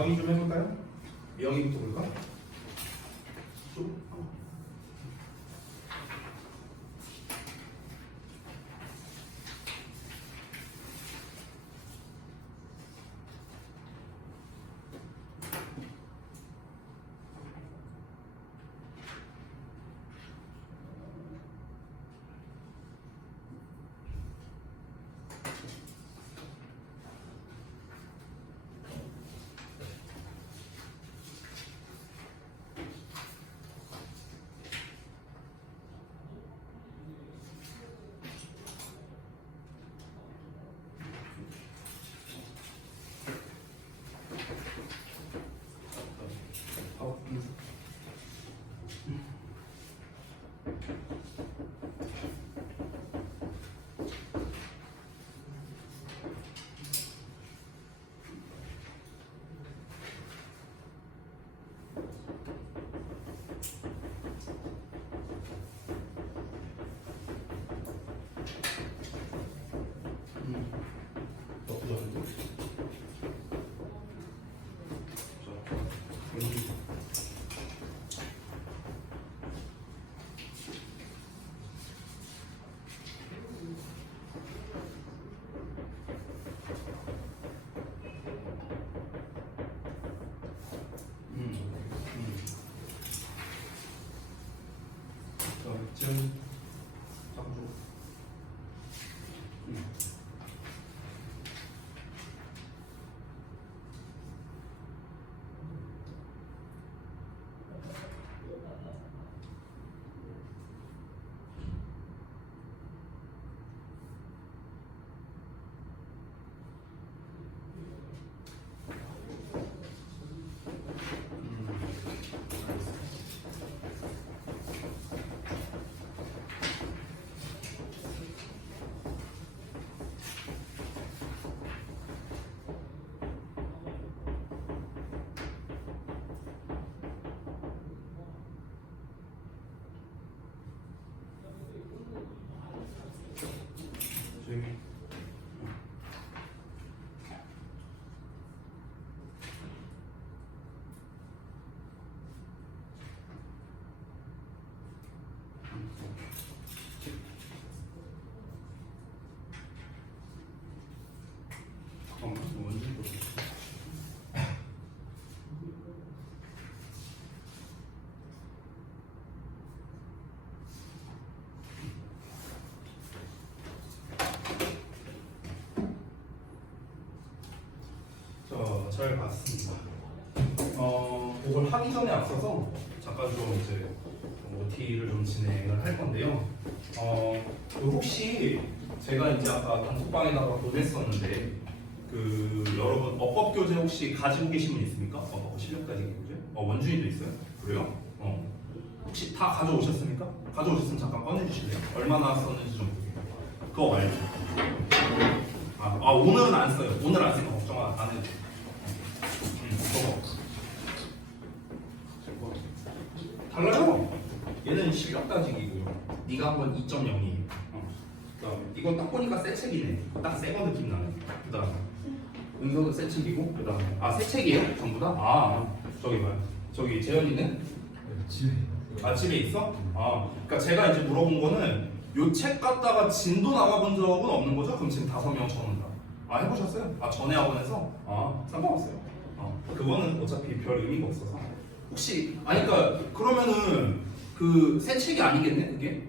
확인 좀 해볼까요? 여기부터 볼까? 쭉? 지금 잠깐 잘 봤습니다. 그걸 하기 전에 앞서서 잠깐 좀 이제 OT를 좀 진행을 할 건데요. 혹시 제가 이제 아까 단톡방에다가 보냈었는데 여러분 어법 교재 혹시 가지고 계신 분 있습니까? 어법 실력가지기 교재? 원준이도 있어요? 그래요? 혹시 다 가져오셨습니까? 가져오셨으면 잠깐 꺼내주실래요? 얼마나 썼는지 좀 보세요. 그거 말고. 오늘은 안 써요. 오늘 안 쓰니까 걱정 안 해도 돼요. 달라요. 얘는 실력 따지기고요. 네가 한 건 2.0이에요. 그다음에 이건 딱 보니까 새 책이네. 딱 새 거 느낌 나네. 그다음에 은서도 새 책이고 그다음에 새 책이에요? 전부 다? 저기 봐요. 저기 재현이는 집에 있어? 그러니까 제가 이제 물어본 거는 요 책 갖다가 진도 나가본 적은 없는 거죠? 그럼 지금 5명 전원다. 해보셨어요? 전에 학원에서? 상관없어요. 그거는 어차피 별 의미가 없어서. 혹시 그러니까 그러면은 새 책이 아니겠네 그게?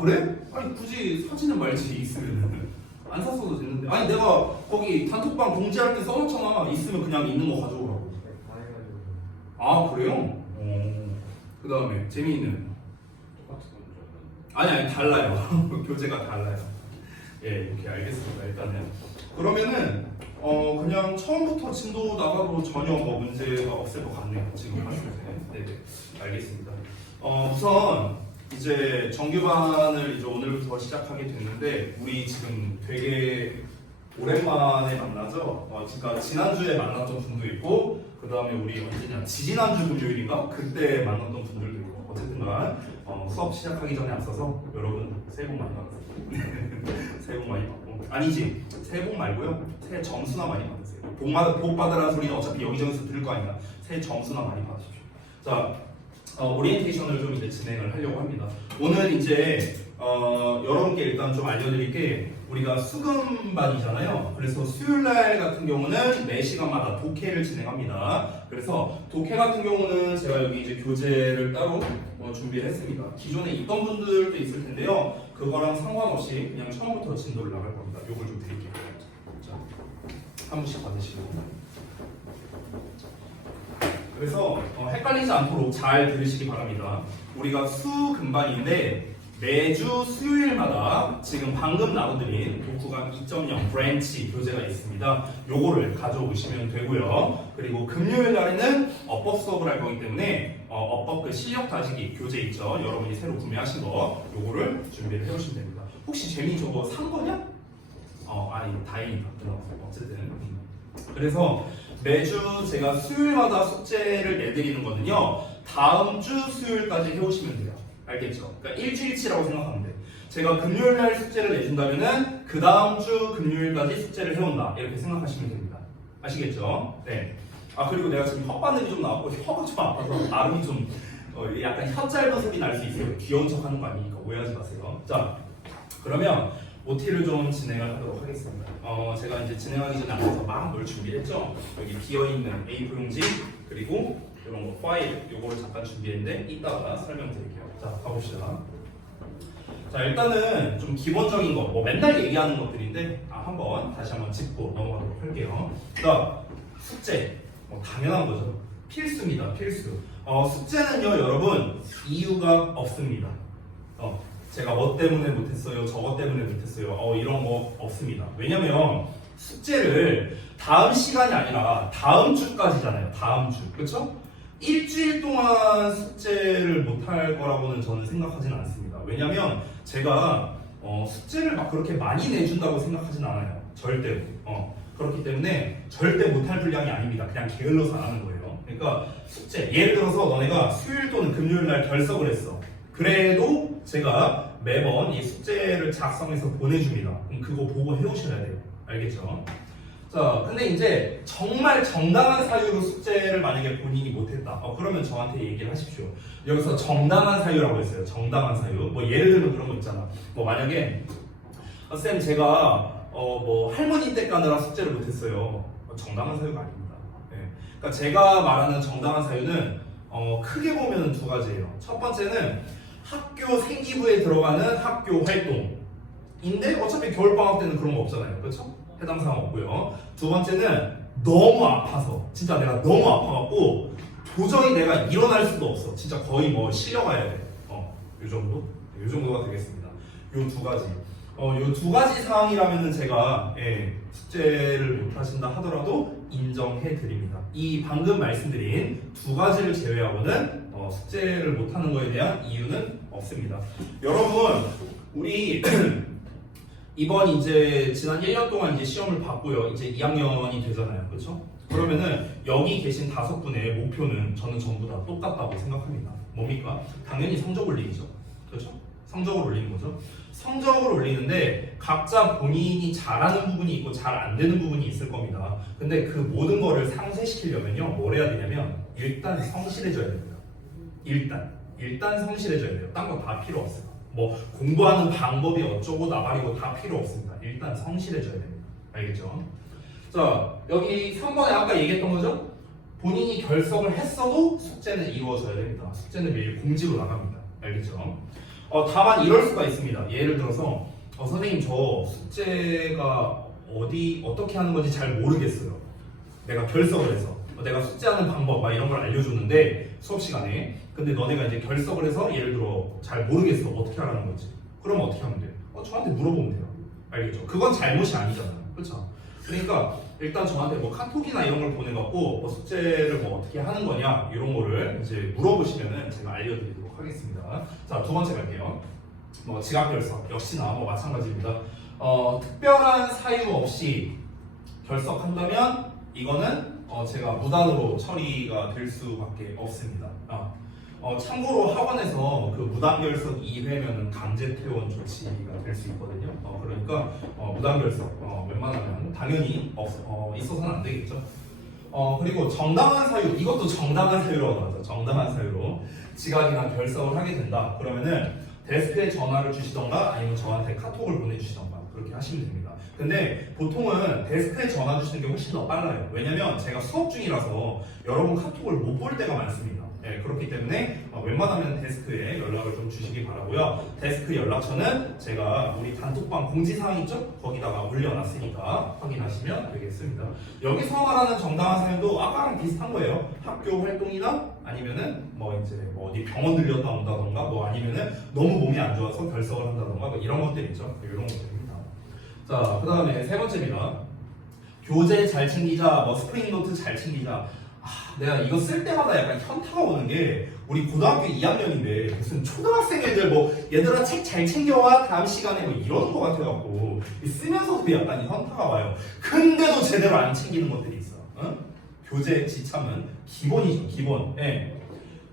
그래? 굳이 사진을 말지 있으면 안 샀어도 되는데. 내가 거기 단톡방 공지할 때 써놓잖아. 있으면 그냥 있는 거 가져오라고. 그래요? 그 다음에 재미있는 아니 달라요. 교재가 달라요. 이렇게 알겠습니다. 일단은 그러면은 그냥 처음부터 진도 나가도 전혀 문제가 없을 것 같네요. 지금 하실 때. 네, 알겠습니다. 우선 이제 정규반을 이제 오늘부터 시작하게 됐는데 우리 지금 되게 오랜만에 만나죠. 그러니까 지난주에 만났던 분도 있고 그 다음에 우리 언제냐 지지난주 금요일인가 그때 만났던 분들도 있고 어쨌든간 수업 시작하기 전에 앞서서 여러분 새해 복 많이 받으세요. 새해 복 많이 받고 아니지 새해 복 말고요 새해 점수나 많이 받으세요. 복 받으라는 소리는 어차피 여기저기서 들을 거 아니야. 새 점수나 많이 받으십시오. 자, 오리엔테이션을 좀 이제 진행을 하려고 합니다. 오늘 이제 여러분께 일단 좀 알려드릴 게 우리가 수금반이잖아요. 그래서 수요일날 같은 경우는 매 시간마다 독해를 진행합니다. 그래서 독해 같은 경우는 제가 여기 이제 교재를 따로 준비를 했습니다. 기존에 있던 분들도 있을 텐데요. 그거랑 상관없이 그냥 처음부터 진도를 나갈 겁니다. 요걸 좀 드릴게요. 자, 한 분씩 받으시고. 그래서 헷갈리지 않도록 잘 들으시기 바랍니다. 우리가 수금반인데 매주 수요일마다 지금 방금 나눠드린 독후감 2.0 브랜치 교재가 있습니다. 요거를 가져오시면 되고요. 그리고 금요일 날에는 어법 수업을 할 거기 때문에 어법 그 실력 다지기 교재 있죠. 여러분이 새로 구매하신 거 요거를 준비를 해오시면 됩니다. 혹시 재미 저거 산 거냐? 아니 다행이다. 어쨌든 그래서 매주 제가 수요일마다 숙제를 내드리는 거는요. 다음 주 수요일까지 해오시면 돼요. 알겠죠? 그러니까 일주일치라고 생각하면 돼. 제가 금요일 날 숙제를 내준다면은 그 다음 주 금요일까지 숙제를 해온다. 이렇게 생각하시면 됩니다. 아시겠죠? 네. 그리고 내가 지금 혓바늘이 좀 나왔고 혀가 좀 아파서 발음이 좀 약간 혀 짧은 소리 날 수 있어요. 귀여운 척 하는 거 아니니까 오해하지 마세요. 자, 그러면 OT를 좀 진행을 하도록 하겠습니다. 제가 이제 진행하기 전에 앞에서 막 뭘 준비했죠? 여기 비어있는 A4 용지 그리고 이런 거 파일 요거를 잠깐 준비했는데 이따가 설명드릴게요. 자, 가봅시다. 자, 일단은 좀 기본적인 거, 뭐 맨날 얘기하는 것들인데 다시 한번 짚고 넘어가도록 할게요. 자, 숙제, 당연한 거죠. 필수입니다. 필수. 숙제는요, 여러분 이유가 없습니다. 제가 뭐 때문에 못했어요, 저것 때문에 못했어요, 이런 거 없습니다. 왜냐면 숙제를 다음 시간이 아니라 다음 주까지잖아요. 다음 주, 그렇죠? 일주일 동안 숙제를 못할 거라고는 저는 생각하지는 않습니다. 왜냐면 제가 숙제를 막 그렇게 많이 내준다고 생각하진 않아요. 절대로. 그렇기 때문에 절대 못할 분량이 아닙니다. 그냥 게을러서 안 하는 거예요. 그러니까 숙제, 예를 들어서 너네가 수요일 또는 금요일 날 결석을 했어. 그래도 제가 매번 이 숙제를 작성해서 보내줍니다. 그럼 그거 보고 해오셔야 돼요. 알겠죠? 자, 근데 이제 정말 정당한 사유로 숙제를 만약에 본인이 못했다. 그러면 저한테 얘기를 하십시오. 여기서 정당한 사유라고 했어요. 정당한 사유. 뭐 예를 들면 그런 거 있잖아. 뭐 만약에 쌤 제가 뭐 할머니 댁 가느라 숙제를 못했어요. 정당한 사유가 아닙니다. 네. 그러니까 제가 말하는 정당한 사유는 크게 보면 두 가지예요. 첫 번째는 학교 생기부에 들어가는 학교 활동인데 어차피 겨울방학 때는 그런 거 없잖아요. 그렇죠? 해당 사항 없고요. 두 번째는 너무 아파서 진짜 내가 너무 아파갖고 도저히 내가 일어날 수도 없어. 진짜 거의 뭐 실려가야 돼. 요 정도? 요 정도가 되겠습니다. 요 두 가지. 요 두 가지 사항이라면은 제가 숙제를 못 하신다 하더라도 인정해 드립니다. 이 방금 말씀드린 두 가지를 제외하고는 숙제를 못 하는 거에 대한 이유는 없습니다. 여러분, 우리 이번 이제 지난 1년 동안 이제 시험을 봤고요. 이제 2학년이 되잖아요. 그렇죠? 그러면은 여기 계신 5분의 목표는 저는 전부 다 똑같다고 생각합니다. 뭡니까? 당연히 성적 올리기죠. 그렇죠? 성적을 올리는 거죠. 성적을 올리는데 각자 본인이 잘하는 부분이 있고 잘 안 되는 부분이 있을 겁니다. 근데 그 모든 거를 상쇄시키려면요. 뭘 해야 되냐면 일단 성실해져야 됩니다. 일단 성실해져야 돼요. 딴 거 다 필요 없어요. 뭐 공부하는 방법이 어쩌고 나발이고 다 필요 없습니다. 일단 성실해져야 됩니다. 알겠죠? 자, 여기 3번에 아까 얘기했던 거죠? 본인이 결석을 했어도 숙제는 이루어져야 됩니다. 숙제는 매일 공지로 나갑니다. 알겠죠? 다만 이럴 수가 있습니다. 예를 들어서 선생님 저 숙제가 어떻게 하는 건지 잘 모르겠어요. 내가 결석을 해서 내가 숙제하는 방법 막 이런 걸 알려줬는데 수업 시간에 근데 너네가 이제 결석을 해서 예를 들어 잘 모르겠어. 어떻게 하라는 건지. 그러면 어떻게 하면 돼요? 저한테 물어보면 돼요. 알겠죠? 그건 잘못이 아니잖아요. 그렇죠? 그러니까 일단 저한테 뭐 카톡이나 이런 걸 보내갖고 뭐 숙제를 뭐 어떻게 하는 거냐 이런 거를 이제 물어보시면은 제가 알려드리도록 하겠습니다. 자, 두 번째 갈게요. 뭐 지각 결석 역시나 뭐 마찬가지입니다. 특별한 사유 없이 결석한다면 이거는 제가 무단으로 처리가 될 수밖에 없습니다. 참고로 학원에서 그 무단결석 2회면은 강제 퇴원 조치가 될 수 있거든요. 그러니까 무단결석 웬만하면 당연히 있어서는 안 되겠죠. 그리고 정당한 사유, 이것도 정당한 사유라고 나오죠. 정당한 사유로 지각이나 결석을 하게 된다. 그러면은 데스크에 전화를 주시던가 아니면 저한테 카톡을 보내주시던가 그렇게 하시면 됩니다. 근데 보통은 데스크에 전화 주시는 게 훨씬 더 빨라요. 왜냐면 제가 수업 중이라서 여러분 카톡을 못 볼 때가 많습니다. 네, 그렇기 때문에 웬만하면 데스크에 연락을 좀 주시기 바라고요. 데스크 연락처는 제가 우리 단톡방 공지사항 있죠? 거기다가 올려놨으니까 확인하시면 되겠습니다. 여기서 말하는 정당한 사연도 아까랑 비슷한 거예요. 학교 활동이나 아니면은 어디 병원 들렸다 온다던가 아니면은 너무 몸이 안 좋아서 결석을 한다던가 이런 것들 있죠. 이런 것들입니다. 자, 그 다음에 세 번째입니다. 교재 잘 챙기자, 스프링 노트 잘 챙기자. 내가 이거 쓸 때마다 약간 현타가 오는 게 우리 고등학교 2학년인데 무슨 초등학생 애들 얘들아 책 잘 챙겨와 다음 시간에 이러는 것 같아갖고 쓰면서도 약간 현타가 와요. 근데도 제대로 안 챙기는 것들이 있어. 교재 지참은 기본이죠. 기본. 네.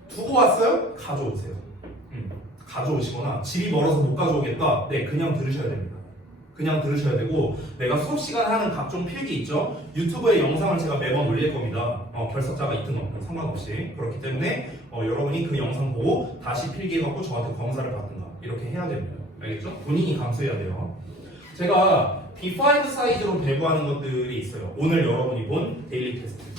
두고 왔어요? 가져오세요. 가져오시거나 집이 멀어서 못 가져오겠다. 네, 그냥 들으셔야 됩니다. 그냥 들으셔야 되고 내가 수업 시간에 하는 각종 필기 있죠? 유튜브에 영상을 제가 매번 올릴 겁니다. 결석자가 있든 없든 상관없이. 그렇기 때문에 여러분이 그 영상 보고 다시 필기해갖고 저한테 검사를 받든가 이렇게 해야 됩니다. 알겠죠? 본인이 감수해야 돼요. 제가 B5 사이즈로 배부하는 것들이 있어요. 오늘 여러분이 본 데일리 테스트.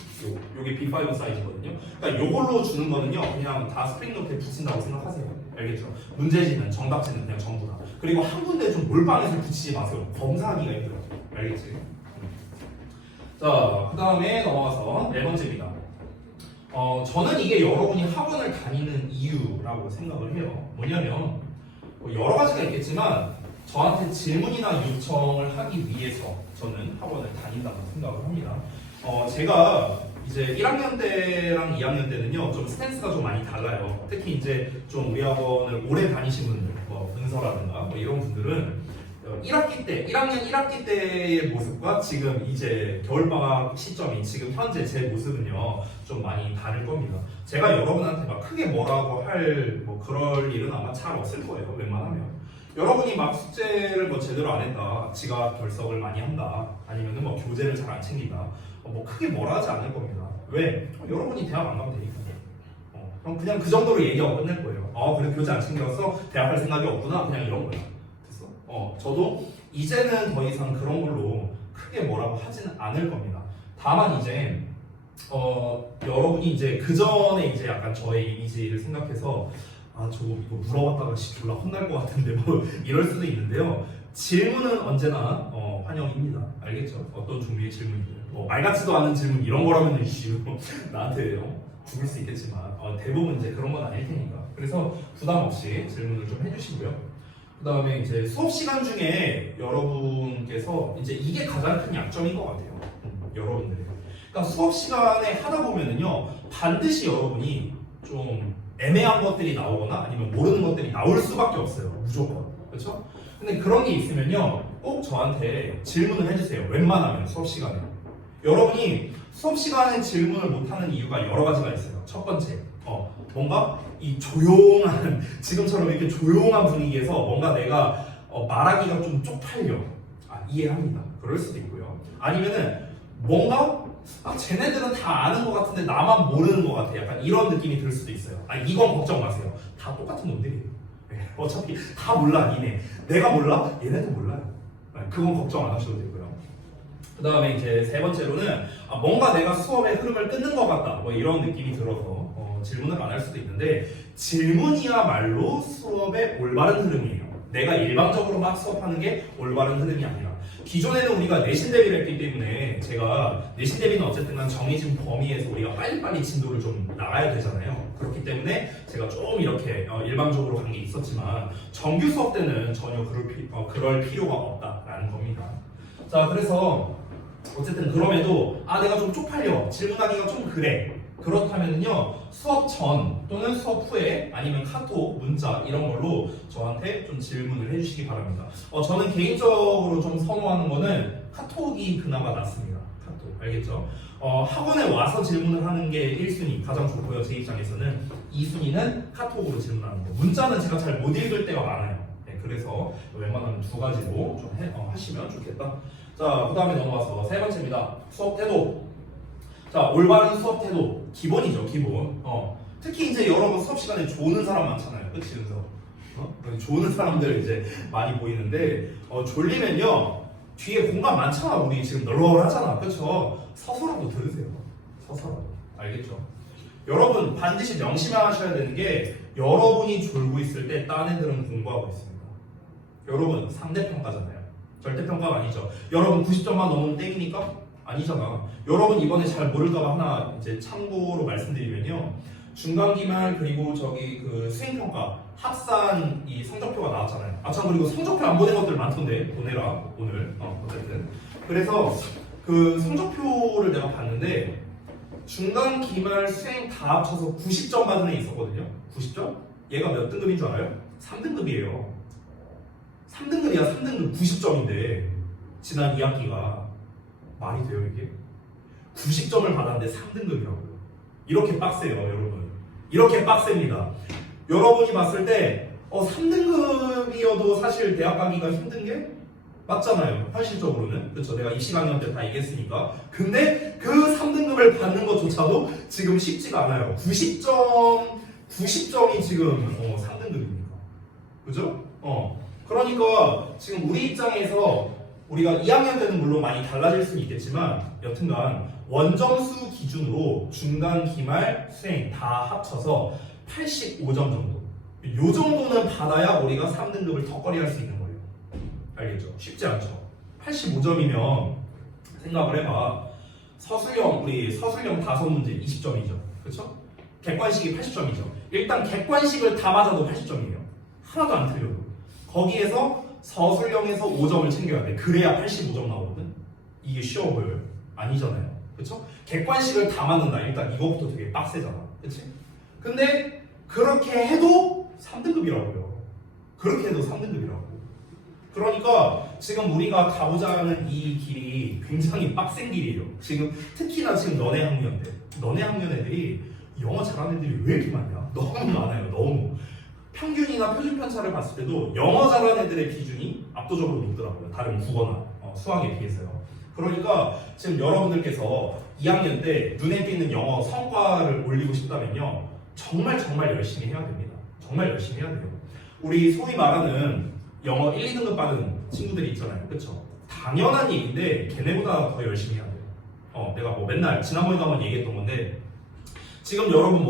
요게 B5 사이즈거든요. 그러니까 요걸로 주는 거는요, 그냥 다 스프링 노트에 붙인다고 생각하세요. 알겠죠? 문제지는, 정답지는 그냥 전부 다. 그리고 한 군데 좀 몰빵해서 붙이지 마세요. 검사하기가 힘들어요. 알겠지? 자, 그 다음에 넘어가서 네 번째입니다. 저는 이게 여러분이 학원을 다니는 이유라고 생각을 해요. 뭐냐면, 여러 가지가 있겠지만, 저한테 질문이나 요청을 하기 위해서 저는 학원을 다닌다고 생각을 합니다. 제가 이제 1학년 때랑 2학년 때는요, 좀 스탠스가 좀 많이 달라요. 특히 이제 좀 우리 학원을 오래 다니신 분들, 은서라든가 이런 분들은 1학기 때, 1학년 1학기 때의 모습과 지금 이제 겨울방학 시점인 지금 현재 제 모습은요, 좀 많이 다를 겁니다. 제가 여러분한테 막 크게 뭐라고 할 그럴 일은 아마 잘 없을 거예요, 웬만하면. 여러분이 막 숙제를 제대로 안 했다, 지각 결석을 많이 한다, 아니면은 교재를 잘 안 챙긴다, 크게 뭐라 하지 않을 겁니다. 왜? 여러분이 대학 안 가면 되니까. 그럼 그냥 그 정도로 얘기하고 끝낼 거예요. 그래 교재 안 챙겨서 대학 갈 생각이 없구나, 그냥 이런 거야. 됐어? 저도 이제는 더 이상 그런 걸로 크게 뭐라고 하지는 않을 겁니다. 다만 이제 여러분이 이제 그 전에 이제 약간 저의 이미지를 생각해서 저거 이거 물어봤다가 졸라 혼날 것 같은데 이럴 수도 있는데요. 질문은 언제나 환영입니다. 알겠죠? 어떤 종류의 질문이든 말 같지도 않은 질문 이런 거라면 나한테 죽을 수 있겠지만 대부분 이제 그런 건 아닐 테니까. 그래서 부담 없이 질문을 좀 해주시고요. 그 다음에 이제 수업 시간 중에 여러분께서 이제 이게 가장 큰 약점인 것 같아요. 여러분들이. 그러니까 수업 시간에 하다 보면은요, 반드시 여러분이 좀 애매한 것들이 나오거나 아니면 모르는 것들이 나올 수밖에 없어요. 무조건. 그렇죠? 근데 그런 게 있으면요, 꼭 저한테 질문을 해주세요. 웬만하면 수업 시간에. 여러분이 수업 시간에 질문을 못하는 이유가 여러 가지가 있어요. 첫 번째, 뭔가 이 조용한, 지금처럼 이렇게 조용한 분위기에서 뭔가 내가 말하기가 좀 쪽팔려. 이해합니다. 그럴 수도 있고요. 아니면은 뭔가 쟤네들은 다 아는 것 같은데 나만 모르는 것 같아. 약간 이런 느낌이 들 수도 있어요. 이건 걱정 마세요. 다 똑같은 놈들이에요. 어차피 다 몰라, 니네. 내가 몰라? 얘네도 몰라요. 그건 걱정 안 하셔도 되고요. 그 다음에 이제 세 번째로는 뭔가 내가 수업의 흐름을 끊는 것 같다, 이런 느낌이 들어서 질문을 안 할 수도 있는데, 질문이야말로 수업의 올바른 흐름이에요. 내가 일방적으로 막 수업하는 게 올바른 흐름이 아니라, 기존에는 우리가 내신 대비를 했기 때문에 제가 내신 대비는 어쨌든 간 정해진 범위에서 우리가 빨리빨리 진도를 좀 나가야 되잖아요. 그렇기 때문에 제가 좀 이렇게 일방적으로 간 게 있었지만, 정규 수업 때는 전혀 그럴 필요가 없다라는 겁니다. 자, 그래서 어쨌든 그럼에도 내가 좀 쪽팔려, 질문하기가 좀 그래, 그렇다면요, 수업 전 또는 수업 후에 아니면 카톡, 문자 이런 걸로 저한테 좀 질문을 해주시기 바랍니다. 저는 개인적으로 좀 선호하는 거는 카톡이 그나마 낫습니다. 카톡, 알겠죠? 학원에 와서 질문을 하는 게 1순위 가장 좋고요. 제 입장에서는 2순위는 카톡으로 질문하는 거. 문자는 제가 잘 못 읽을 때가 많아요. 네, 그래서 웬만하면 두 가지로 좀 하시면 좋겠다. 자, 자, 그 다음에 넘어가서 세 번째입니다. 수업 태도. 자, 올바른 수업 태도. 기본이죠, 기본. 특히 이제 여러분 수업 시간에 조는 사람 많잖아요. 그치, 그래서 조는 사람들 이제 많이 보이는데, 졸리면요, 뒤에 공간 많잖아. 우리 지금 널널하잖아. 그쵸? 서서라도 들으세요. 서서라도. 알겠죠? 여러분 반드시 명심하셔야 되는 게, 여러분이 졸고 있을 때 딴 애들은 공부하고 있습니다. 여러분 상대평가잖아요. 절대평가가 아니죠. 여러분 90점만 넘으면 땡이니까? 아니잖아. 여러분 이번에 잘 모를까봐 하나 이제 참고로 말씀드리면요, 중간기말 그리고 저기 그 수행평가 합산 이 성적표가 나왔잖아요. 참, 그리고 성적표 안 보낸 것들 많던데 보내라 오늘. 어쨌든 그래서 그 성적표를 내가 봤는데, 중간기말 수행 다 합쳐서 90점 받은 애 있었거든요. 90점? 얘가 몇 등급인 줄 알아요? 3등급이에요 3등급이야. 3등급 90점인데 지난 2학기가 말이 돼요 이게? 90점을 받았는데 3등급이라고요. 이렇게 빡세요 여러분. 이렇게 빡셉니다. 여러분이 봤을 때 3등급이어도 사실 대학 가기가 힘든 게 맞잖아요. 현실적으로는. 그렇죠. 내가 입시 강연 때 다 얘기했으니까. 근데 그 3등급을 받는 것조차도 지금 쉽지가 않아요. 90점이 지금 3등급입니까? 그죠? 그러니까 지금 우리 입장에서 우리가 2학년 때는 물론 많이 달라질 수는 있겠지만, 여튼간 원점수 기준으로 중간, 기말, 수행 다 합쳐서 85점 정도. 요 정도는 받아야 우리가 3등급을 턱걸이 할 수 있는 거예요. 알겠죠? 쉽지 않죠? 85점이면 생각을 해봐. 우리 서술형 5문제 20점이죠. 그쵸? 객관식이 80점이죠. 일단 객관식을 다 맞아도 80점이에요. 하나도 안 틀려도. 거기에서 서술형에서 5점을 챙겨야 돼. 그래야 85점 나오거든. 이게 쉬워 보여요? 아니잖아요. 그쵸? 객관식을 다 맞는다. 일단 이거부터 되게 빡세잖아. 그치? 근데 그렇게 해도 3등급이라고요. 그렇게 해도 3등급이라고. 그러니까 지금 우리가 가고자 하는 이 길이 굉장히 빡센 길이에요. 지금 특히나 지금 너네 학년 애들이 영어 잘하는 애들이 왜 이렇게 많냐? 너무 많아요. 너무. 평균이나 표준 편차를 봤을 때도 영어 잘하는 애들의 기준이 압도적으로 높더라고요. 다른 국어나 수학에 비해서요. 그러니까 지금 여러분들께서 2학년 때 눈에 띄는 영어 성과를 올리고 싶다면요, 정말 열심히 해야 됩니다. 정말 열심히 해야 돼요. 우리 소위 말하는 영어 1, 2등급 받은 친구들이 있잖아요. 그쵸? 당연한 얘기인데 걔네보다 더 열심히 해야 돼요. 내가 뭐 맨날 지난번에도 한번 얘기했던 건데, 지금 여러분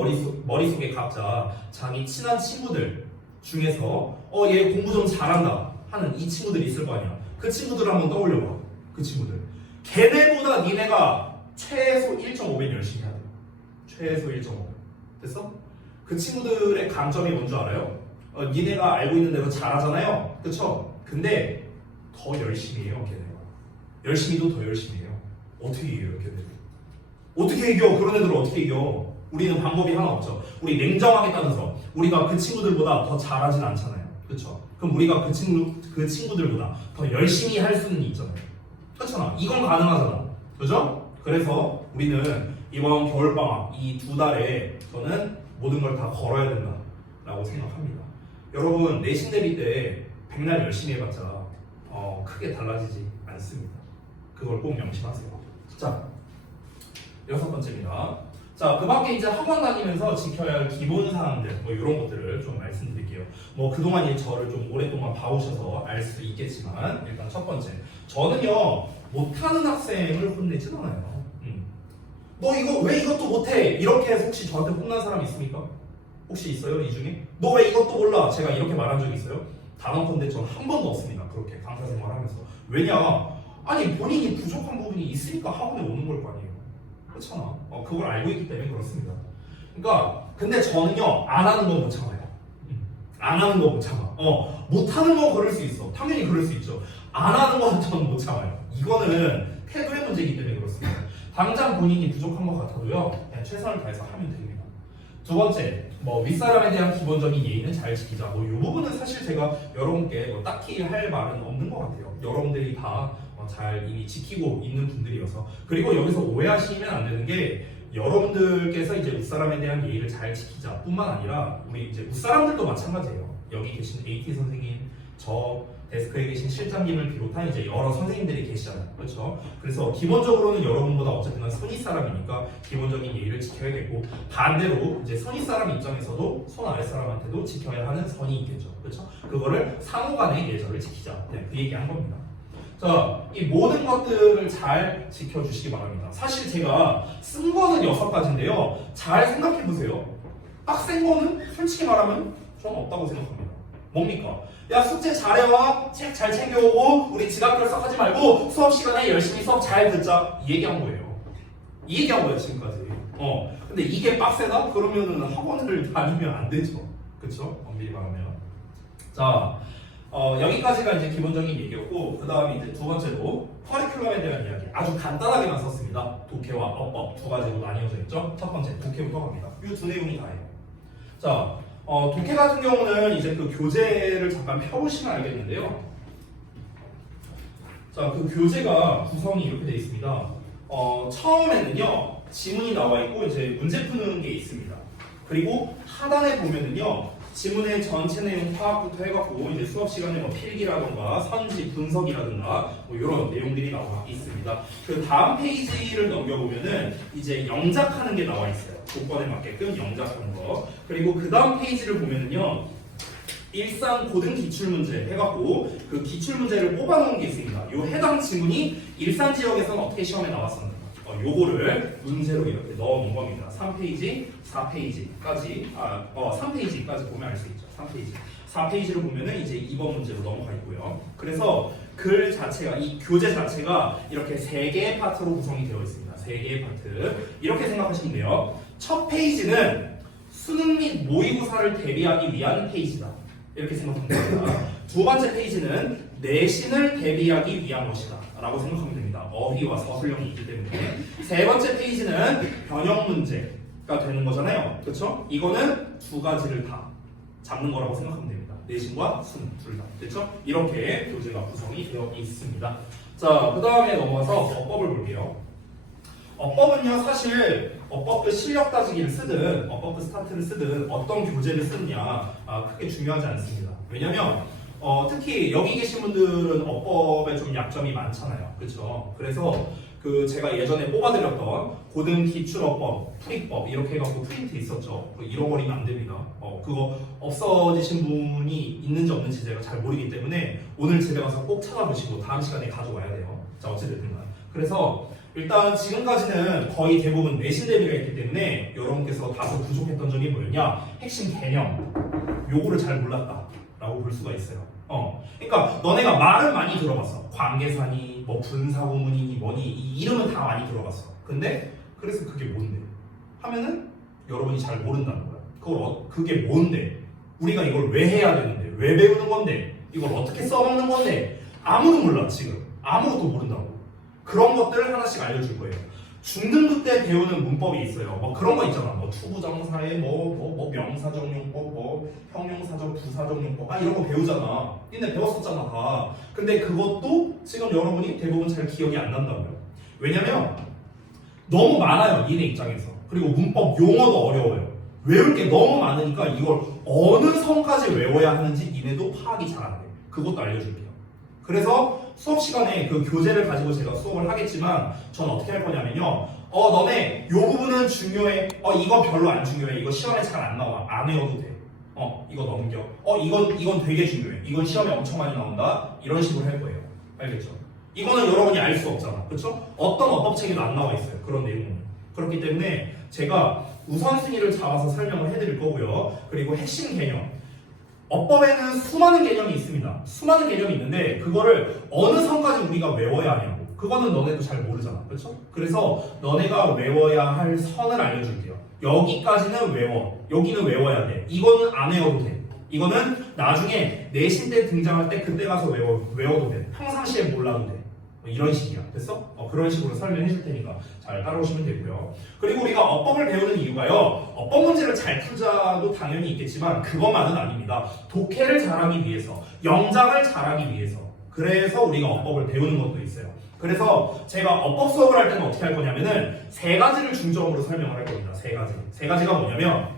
머릿속에 각자 자기 친한 친구들 중에서 얘 공부 좀 잘한다 하는 이 친구들이 있을 거 아니야. 그 친구들을 한번 떠올려봐. 그 친구들. 걔네보다 니네가 최소 1.5배 열심히 해야 돼. 최소 1.5배. 됐어? 그 친구들의 강점이 뭔 줄 알아요? 니네가 알고 있는 대로 잘하잖아요. 그쵸? 근데 더 열심히 해요, 걔네가. 열심히도 더 열심히 해요. 어떻게 이겨요, 걔네들? 어떻게 이겨? 그런 애들을 어떻게 이겨? 우리는 방법이 하나 없죠. 우리 냉정하게 따져서 우리가 그 친구들보다 더 잘하진 않잖아요. 그쵸? 그럼 우리가 그 친구들보다 더 열심히 할 수는 있잖아요. 그렇잖아. 이건 가능하잖아. 그죠? 그래서 우리는 이번 겨울방학 이 2달에 저는 모든 걸 다 걸어야 된다라고 생각합니다. 여러분 내신 대비 때 백날 열심히 해봤자 크게 달라지지 않습니다. 그걸 꼭 명심하세요. 자, 6번째입니다. 자, 그 밖에 이제 학원 다니면서 지켜야 할 기본 사항들, 뭐 이런 것들을 좀 말씀드릴게요. 뭐 그동안 저를 좀 오랫동안 봐오셔서 알 수 있겠지만, 일단 첫 번째, 저는요 못하는 학생을 혼내진 않아요. 너 이거 왜 이것도 못해? 이렇게 해서 혹시 저한테 혼난 사람 있습니까? 혹시 있어요? 이 중에? 너 왜 이것도 몰라? 제가 이렇게 말한 적 있어요? 단언컨대 전 한 번도 없습니다. 그렇게 강사 생활하면서. 왜냐? 아니 본인이 부족한 부분이 있으니까 학원에 오는 걸 거 아니에요. 그렇잖아. 그걸 알고 있기 때문에 그렇습니다. 그러니까 근데 저는요 안 하는 건 못 참아요. 안 하는 거 못 참아. 못하는 건 그럴 수 있어. 당연히 그럴 수 있죠. 안 하는 건 저는 못 참아요. 이거는 태도의 문제이기 때문에 그렇습니다. 당장 본인이 부족한 것 같아도요 그냥 최선을 다해서 하면 됩니다. 두 번째, 뭐 윗사람에 대한 기본적인 예의는 잘 지키자. 뭐 이 부분은 사실 제가 여러분께 뭐 딱히 할 말은 없는 것 같아요. 여러분들이 다 잘 이미 지키고 있는 분들이어서. 그리고 여기서 오해하시면 안 되는 게, 여러분들께서 이제 윗사람에 대한 예의를 잘 지키자 뿐만 아니라 우리 이제 윗사람들도 마찬가지예요. 여기 계신 AT 선생님, 저, 데스크에 계신 실장님을 비롯한 이제 여러 선생님들이 계시잖아요. 그렇죠? 그래서 기본적으로는 여러분보다 어쨌든 선의 사람이니까 기본적인 예의를 지켜야겠고, 반대로 이제 선의 사람 입장에서도 손 아래 사람한테도 지켜야 하는 선이 있겠죠. 그렇죠? 그거를 상호간의 예절을 지키자. 네, 그 얘기한 겁니다. 자, 이 모든 것들을 잘 지켜주시기 바랍니다. 사실 제가 쓴 거는 6가지인데요. 잘 생각해 보세요. 빡센 거는 솔직히 말하면 저는 없다고 생각합니다. 뭡니까? 야, 숙제 잘해와, 책 잘 챙겨오고, 우리 지각 결석하지 말고 수업 시간에 열심히 수업 잘 듣자. 이 얘기한 거예요. 이 얘기한 거예요, 지금까지. 근데 이게 빡세다? 그러면은 학원을 다니면 안 되죠. 그쵸? 엄밀히 말하면. 자, 여기까지가 이제 기본적인 얘기였고, 그 다음에 이제 두 번째로 커리큘럼에 대한 이야기 아주 간단하게만 썼습니다. 독해와 어법 두 가지로 나뉘어져 있죠. 첫 번째 독해부터 갑니다. 이 두 내용이 다예요. 자, 독해 같은 경우는 이제 그 교재를 잠깐 펴보시면 알겠는데요. 자, 그 교재가 구성이 이렇게 되어 있습니다. 처음에는요 지문이 나와 있고 이제 문제 푸는 게 있습니다. 그리고 하단에 보면은요. 지문의 전체 내용 파악부터 해갖고 이제 수업 시간에 뭐 필기라던가 선지 분석이라든가 뭐 이런 내용들이 나와 있습니다. 그 다음 페이지를 넘겨보면은 이제 영작하는 게 나와 있어요. 조건에 맞게끔 영작하는 거. 그리고 그 다음 페이지를 보면은요. 일상 고등 기출문제 해갖고 그 기출문제를 뽑아놓은 게 있습니다. 요 해당 지문이 일산 지역에서는 어떻게 시험에 나왔었는가. 요거를 문제로 이렇게 넣어놓은 겁니다. 3페이지, 4페이지까지 3페이지까지 보면 알 수 있죠. 3페이지. 4페이지를 보면은 이제 2번 문제로 넘어가 있고요. 그래서 글 자체가, 이 교재 자체가 이렇게 3개의 파트로 구성이 되어 있습니다. 3개의 파트. 이렇게 생각하시면 돼요. 첫 페이지는 수능 및 모의고사를 대비하기 위한 페이지다. 이렇게 생각하면 됩니다. 두 번째 페이지는 내신을 대비하기 위한 것이다. 라고 생각하면 됩니다. 어휘와 서술형이 있기 때문에. 세 번째 페이지는 변형 문제가 되는 거잖아요. 그렇죠? 이거는 두 가지를 다 잡는 거라고 생각하면 됩니다. 내신과 수능 둘 다. 그렇죠? 이렇게 교재가 구성이 되어 있습니다. 자, 그 다음에 넘어가서 어법을 볼게요. 어법은요, 사실 어법도 실력 따지기를 쓰든 어법도 스타트를 쓰든 어떤 교재를 쓰느냐 크게 중요하지 않습니다. 왜냐면 특히 여기 계신 분들은 어법에 좀 약점이 많잖아요. 그렇죠? 그래서 그 제가 예전에 뽑아드렸던 고등 기출어법, 풀이법 이렇게 해갖고 프린트 있었죠. 잃어버리면 안 됩니다. 그거 없어지신 분이 있는지 없는지 제가 잘 모르기 때문에 오늘 집에 가서 꼭 찾아보시고 다음 시간에 가져와야 돼요. 자, 어찌됐든 간. 그래서 일단 지금까지는 거의 대부분 내신 대비가 있기 때문에 여러분께서 다소 부족했던 점이 뭐였냐? 핵심 개념 요거를 잘 몰랐다 라고 볼 수가 있어요. 그러니까 너네가 말은 많이 들어봤어. 관계사니 뭐 분사구문이니 뭐니 이 이름은 다 많이 들어봤어. 근데 그래서 그게 뭔데? 하면은 여러분이 잘 모른다는 거야. 그게 뭔데? 우리가 이걸 왜 해야 되는데? 왜 배우는 건데? 이걸 어떻게 써먹는 건데? 아무도 몰라 지금. 아무것도 모른다고. 그런 것들을 하나씩 알려줄 거예요. 중등부 때 배우는 문법이 있어요. 뭐 그런 거 있잖아. 뭐 투부정사의 명사정용법, 뭐 형용사적 부사정용법, 이런 거 배우잖아. 근데 배웠었잖아 다. 근데 그것도 지금 여러분이 대부분 잘 기억이 안 난다고요. 왜냐면 너무 많아요. 니네 입장에서. 그리고 문법 용어도 어려워요. 외울 게 너무 많으니까 이걸 어느 선까지 외워야 하는지 니네도 파악이 잘 안 돼. 그것도 알려줄게요. 그래서 수업 시간에 그 교재를 가지고 제가 수업을 하겠지만 전 어떻게 할 거냐면요. 너네 요 부분은 중요해. 이거 별로 안 중요해. 이거 시험에 잘 안 나와. 안 외워도 돼. 이거 넘겨. 이건 되게 중요해. 이건 시험에 엄청 많이 나온다. 이런 식으로 할 거예요. 알겠죠? 이거는 여러분이 알 수 없잖아. 그렇죠? 어떤 어법책에도 안 나와 있어요. 그런 내용은. 그렇기 때문에 제가 우선순위를 잡아서 설명을 해드릴 거고요. 그리고 핵심 개념. 어법에는 수많은 개념이 있습니다. 수많은 개념이 있는데 그거를 어느 선까지 우리가 외워야 하냐고. 그거는 너네도 잘 모르잖아. 그렇죠? 그래서 너네가 외워야 할 선을 알려줄게요. 여기까지는 외워. 여기는 외워야 돼. 이거는 안 외워도 돼. 이거는 나중에 내신 때 등장할 때 그때 가서 외워도 돼. 평상시에 몰라도 돼. 이런 식이야. 됐어? 그런 식으로 설명해 줄 테니까 잘 따라오시면 되고요. 그리고 우리가 어법을 배우는 이유가요. 어법 문제를 잘 풀자도 당연히 있겠지만 그것만은 아닙니다. 독해를 잘하기 위해서, 영작을 잘하기 위해서. 그래서 우리가 어법을 배우는 것도 있어요. 그래서 제가 어법 수업을 할 때는 어떻게 할 거냐면은 3가지를 중점으로 설명을 할 겁니다. 3가지. 3가지가 뭐냐면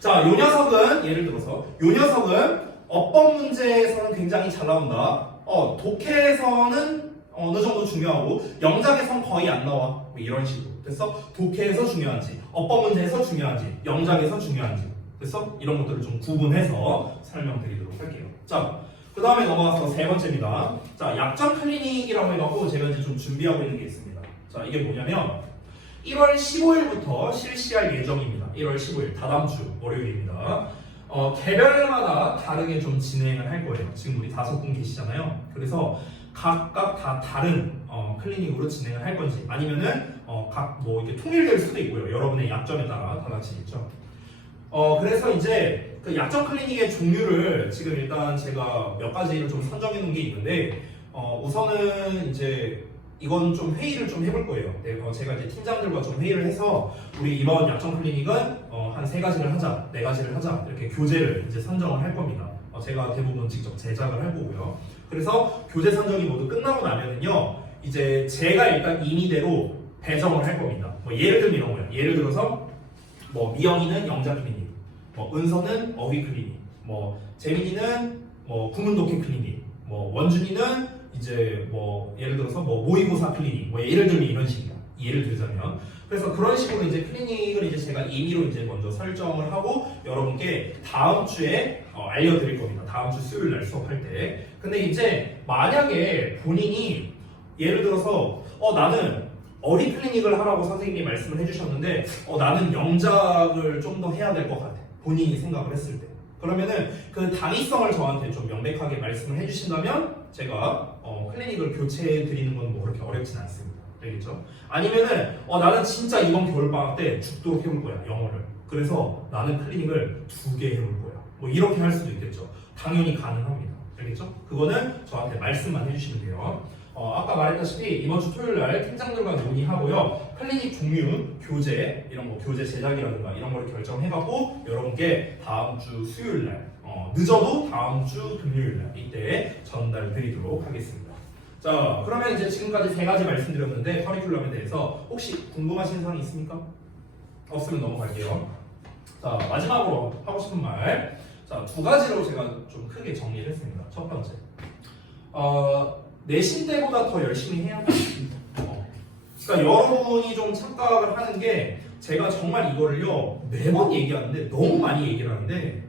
자, 요 녀석은 예를 들어서 요 녀석은 어법 문제에서는 굉장히 잘 나온다. 독해에서는 어느 정도 중요하고 영작에선 거의 안 나와. 뭐 이런 식으로. 됐어? 독해에서 중요한지, 어법 문제에서 중요한지, 영작에서 중요한지. 됐어? 이런 것들을 좀 구분해서 설명드리도록 할게요. 자, 그 다음에 넘어가서 세 번째입니다. 자, 약점 클리닉이라고 해갖고 제가 이제 좀 준비하고 있는 게 있습니다. 자, 이게 뭐냐면 1월 15일부터 실시할 예정입니다. 1월 15일, 다다음 주 월요일입니다. 개별마다 다르게 좀 진행을 할 거예요. 지금 우리 5분 계시잖아요. 그래서 각각 다 다른 클리닉으로 진행을 할 건지 아니면은 각 뭐 이렇게 통일될 수도 있고요. 여러분의 약점에 따라 달라지겠죠. 그래서 이제 그 약점 클리닉의 종류를 지금 일단 제가 몇 가지를 좀 선정해 놓은 게 있는데 우선은 이제 이건 좀 회의를 좀 해볼 거예요. 네, 제가 이제 팀장들과 좀 회의를 해서 우리 이번 약점 클리닉은 한 3가지를 하자, 4가지를 하자 이렇게 교재를 이제 선정을 할 겁니다. 제가 대부분 직접 제작을 할 거고요. 그래서 교재 선정이 모두 끝나고 나면은요, 이제 제가 일단 임의대로 배정을 할 겁니다. 뭐 예를 들면 이런 거예요. 예를 들어서 뭐 미영이는 영자 클리닉, 뭐 은서는 어휘 클리닉, 뭐 재민이는 뭐 구문독해 클리닉, 뭐 원준이는 이제 뭐 예를 들어서 뭐 모의고사 클리닉, 뭐 예를 들면 이런 식이야. 예를 들자면 그래서 그런 식으로 이제 클리닉을 이제 제가 임의로 이제 먼저 설정을 하고 여러분께 다음 주에 알려드릴 겁니다. 다음 주 수요일 날 수업할 때. 근데 이제 만약에 본인이 예를 들어서 나는 어리 클리닉을 하라고 선생님이 말씀을 해주셨는데 나는 영작을 좀 더 해야 될 것 같아. 본인이 생각을 했을 때. 그러면은 그 당위성을 저한테 좀 명백하게 말씀을 해주신다면 제가 클리닉을 교체해 드리는 건 뭐 그렇게 어렵진 않습니다. 알겠죠? 아니면은 나는 진짜 이번 겨울방학 때 죽도록 해볼 거야 영어를. 그래서 나는 클리닉을 2개 해볼 거야. 뭐 이렇게 할 수도 있겠죠. 당연히 가능합니다. 알겠죠? 그거는 저한테 말씀만 해주시면 돼요. 아까 말했다시피 이번 주 토요일 날 팀장들과 논의하고요. 클리닉 종류, 교재, 이런 거 교재 제작이라든가 이런 거를 결정해갖고 여러분께 다음 주 수요일 날, 늦어도 다음 주 금요일 날 이때 전달 드리도록 하겠습니다. 자, 그러면 이제 지금까지 3가지 말씀드렸는데 커리큘럼에 대해서 혹시 궁금하신 사항이 있습니까? 없으면 넘어갈게요. 자, 마지막으로 하고 싶은 말. 자, 2가지로 제가 좀 크게 정리를 했습니다. 첫 번째. 내신 때보다 더 열심히 해야 합니다. 그러니까 여러분이 좀 착각을 하는 게 제가 정말 이거를요 매번 얘기하는데 너무 많이 얘기를 하는데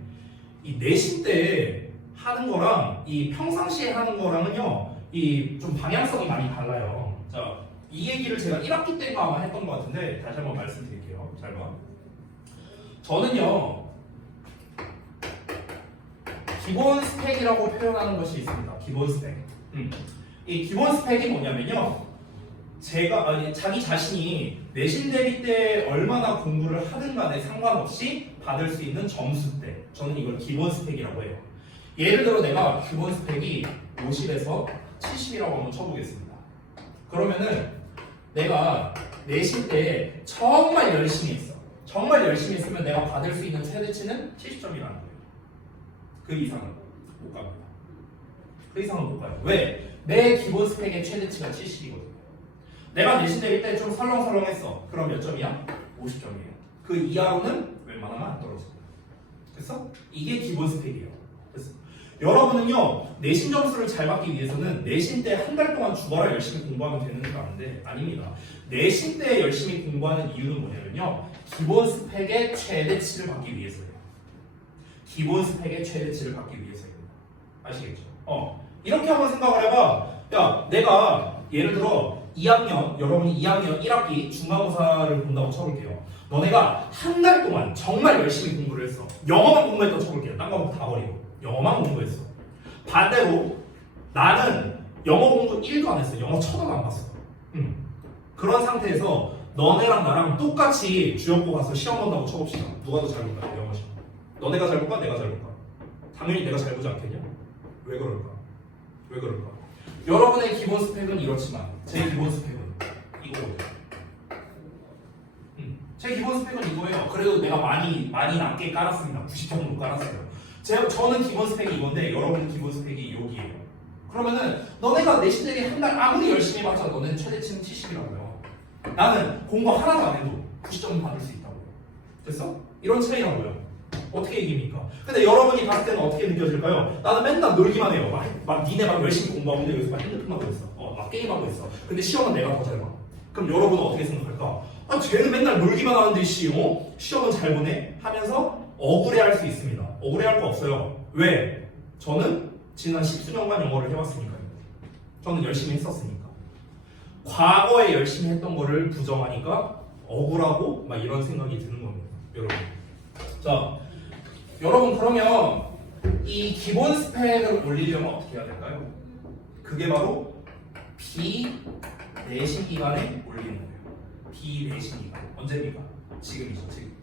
이 내신 때 하는 거랑 이 평상시에 하는 거랑은요 이 좀 방향성이 많이 달라요. 자, 이 얘기를 제가 1학기 때가 아마 했던 것 같은데 다시 한번 말씀드릴게요. 잘 봐. 저는요 기본 스펙이라고 표현하는 것이 있습니다. 기본 스펙. 이 기본 스펙이 뭐냐면요. 자기 자신이 내신 대비 때 얼마나 공부를 하든 간에 상관없이 받을 수 있는 점수대. 저는 이걸 기본 스펙이라고 해요. 예를 들어 내가 기본 스펙이 50에서 70이라고 한번 쳐보겠습니다. 그러면은 내가 내신 때 정말 열심히 했어. 정말 열심히 했으면 내가 받을 수 있는 최대치는 70점이라는 거예요. 그 이상은 못 갑니다. 그 이상은 못 가요. 왜? 내 기본 스펙의 최대치가 70이거든요. 내가 내신 대비 때 좀 설렁설렁했어. 그럼 몇 점이야? 50점이에요. 그 이하로는 웬만하면 안 떨어집니다. 됐어? 이게 기본 스펙이에요. 됐어? 여러분은요 내신 점수를 잘 받기 위해서는 내신 때 한 달 동안 죽어라 열심히 공부하면 되는 거 아닌데 아닙니다. 내신 때 열심히 공부하는 이유는 뭐냐면요 기본 스펙의 최대치를 받기 위해서예요. 기본 스펙의 최대치를 받기 위해서입니다. 아시겠죠? 이렇게 한번 생각을 해봐. 야, 내가 예를 들어 2학년, 여러분이 2학년 1학기 중간고사를 본다고 쳐볼게요. 너네가 한 달 동안 정말 열심히 공부를 했어. 영어만 공부했다고 쳐볼게요. 딴 과목 다 버리고 영어만 공부했어. 반대로 나는 영어 공부 1도 안 했어. 영어 쳐다도 안 봤어. 그런 상태에서 너네랑 나랑 똑같이 주역고 가서 시험 본다고 쳐봅시다. 누가 더 잘 볼까? 영어 시험. 너네가 잘 볼까? 내가 잘 볼까? 당연히 내가 잘 보지 않겠냐? 왜 그럴까? 왜 그럴까? 여러분의 기본 스펙은 이렇지만 제 기본 스펙은 이거거든요. 제 기본 스펙은 이거예요. 그래도 내가 많이 낮게 깔았습니다. 90 정도 깔았어요. 저는 기본 스펙이 이건데 여러분 기본 스펙이 여기예요. 그러면은 너네가 내신 대비 한 달 아무리 열심히 해봤자 너네는 최대치는 70이라고요. 나는 공부 하나도 안 해도 90점 받을 수 있다고요. 됐어? 이런 차이라고요. 어떻게 이깁니까? 근데 여러분이 봤을 때는 어떻게 느껴질까요? 나는 맨날 놀기만 해요. 막 니네 막 열심히 공부하고 있는데 여기서 막 핸드폰 하고 있어. 막 게임하고 있어. 근데 시험은 내가 더 잘 봐. 그럼 여러분은 어떻게 생각할까? 아, 쟤는 맨날 놀기만 하는데 시험은 잘 보네? 하면서 억울해할 수 있습니다. 억울해할 거 없어요. 왜? 저는 지난 10수년간 영어를 해왔으니까요. 저는 열심히 했었으니까. 과거에 열심히 했던 거를 부정하니까 억울하고 막 이런 생각이 드는 겁니다. 여러분. 자, 여러분 그러면 이 기본 스펙을 올리려면 어떻게 해야 될까요? 그게 바로 비내신 기간에 올리는 거예요. 비내신 기간. 언제입니까? 지금이죠. 지금.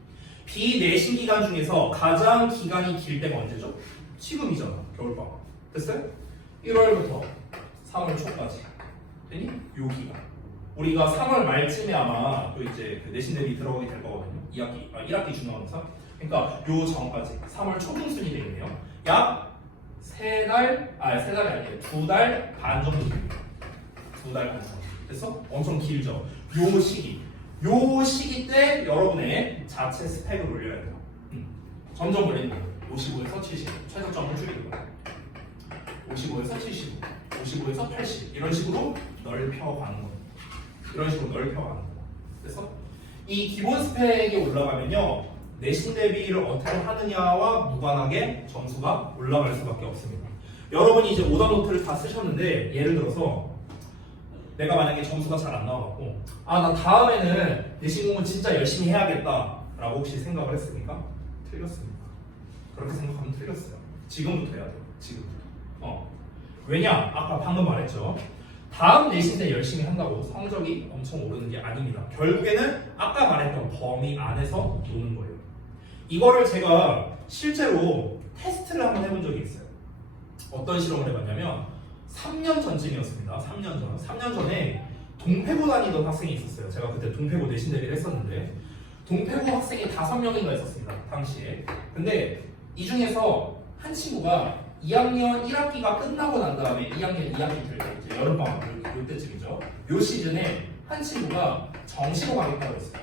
비내신 기간 중에서 가장 기간이 길 때가 언제죠? 지금이잖아. 겨울방학. 됐어요? 1월부터 3월 초까지. 되니? 요 기간. 우리가 3월 말쯤에 아마 또 이제 그 내신 대비 들어가게 될 거거든요. 1학기 중간고사. 그러니까 요 전까지 3월 초중순이 되겠네요. 약 3달이 아니에요. 2달 반 정도 됩니다. 2달 반 정도. 됐어? 엄청 길죠? 요 시기 때 여러분의 자체 스펙을 올려야 돼요. 점점 올리는 거예요. 55에서 70. 최저점을 줄이는 거예요. 55에서 70, 55에서 80 이런 식으로 넓혀가는 거예요. 이런 식으로 넓혀가는 거예요. 그래서 이 기본 스펙이 올라가면요 내신 대비를 어떻게 하느냐와 무관하게 점수가 올라갈 수밖에 없습니다. 여러분이 이제 오더 노트를 다 쓰셨는데 예를 들어서 내가 만약에 점수가 잘 안 나와갖고 나 다음에는 내신 공부 진짜 열심히 해야겠다라고 혹시 생각을 했습니까? 틀렸습니다. 그렇게 생각하면 틀렸어요. 지금부터 해야 돼요. 지금부터. 왜냐? 아까 방금 말했죠. 다음 내신 때 열심히 한다고 성적이 엄청 오르는 게 아닙니다. 결국에는 아까 말했던 범위 안에서 노는 거예요. 이거를 제가 실제로 테스트를 한번 해본 적이 있어요. 어떤 실험을 해봤냐면 3년 전쯤이었습니다. 3년 전에 동패고 다니던 학생이 있었어요. 제가 그때 동패고 내신 대비를 했었는데 동패고 학생이 5명인가 있었습니다. 당시에. 근데 이 중에서 한 친구가 2학년 1학기가 끝나고 난 다음에 2학년 2학기 될 때 이제 여름방학 요때쯤이죠. 요 시즌에 한 친구가 정시로 가겠다고 했어요.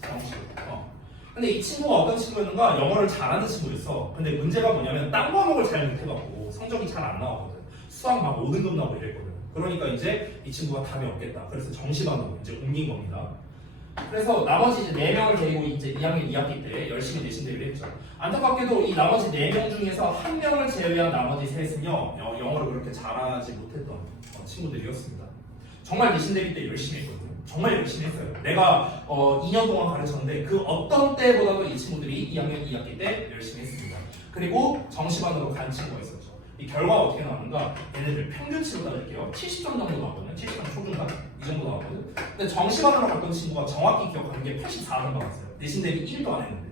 정시로. 근데 이 친구가 어떤 친구였는가? 영어를 잘하는 친구였어. 근데 문제가 뭐냐면 딴 과목을 잘 못해갖고 성적이 잘 안 나왔거든. 수학 막 5등급 나오고 이랬거든. 그러니까 이제 이 친구가 답이 없겠다. 그래서 정시반으로 이제 옮긴 겁니다. 그래서 나머지 이제 4명을 데리고 이제 2학년 2학기 때 열심히 내신 대비를 했죠. 안타깝게도 이 나머지 4명 중에서 1명을 제외한 나머지 셋은요 영어를 그렇게 잘하지 못했던 친구들이었습니다. 정말 내신 대비 때 열심히 했거든요. 정말 열심히 했어요. 내가 2년 동안 가르쳤는데 그 어떤 때보다도 이 친구들이 2학년 2학기 때 열심히 했습니다. 그리고 정시반으로 간 친구가 있었죠. 이 결과가 어떻게 나오는가? 얘네들 평균치로 따질게요. 70점 정도 나왔거든요. 70점 초중반 이 정도 나왔거든요. 근데 정시반으로 갔던 친구가 정확히 기억하는 게 84점 받았어요. 내신 대비 1도 안 했는데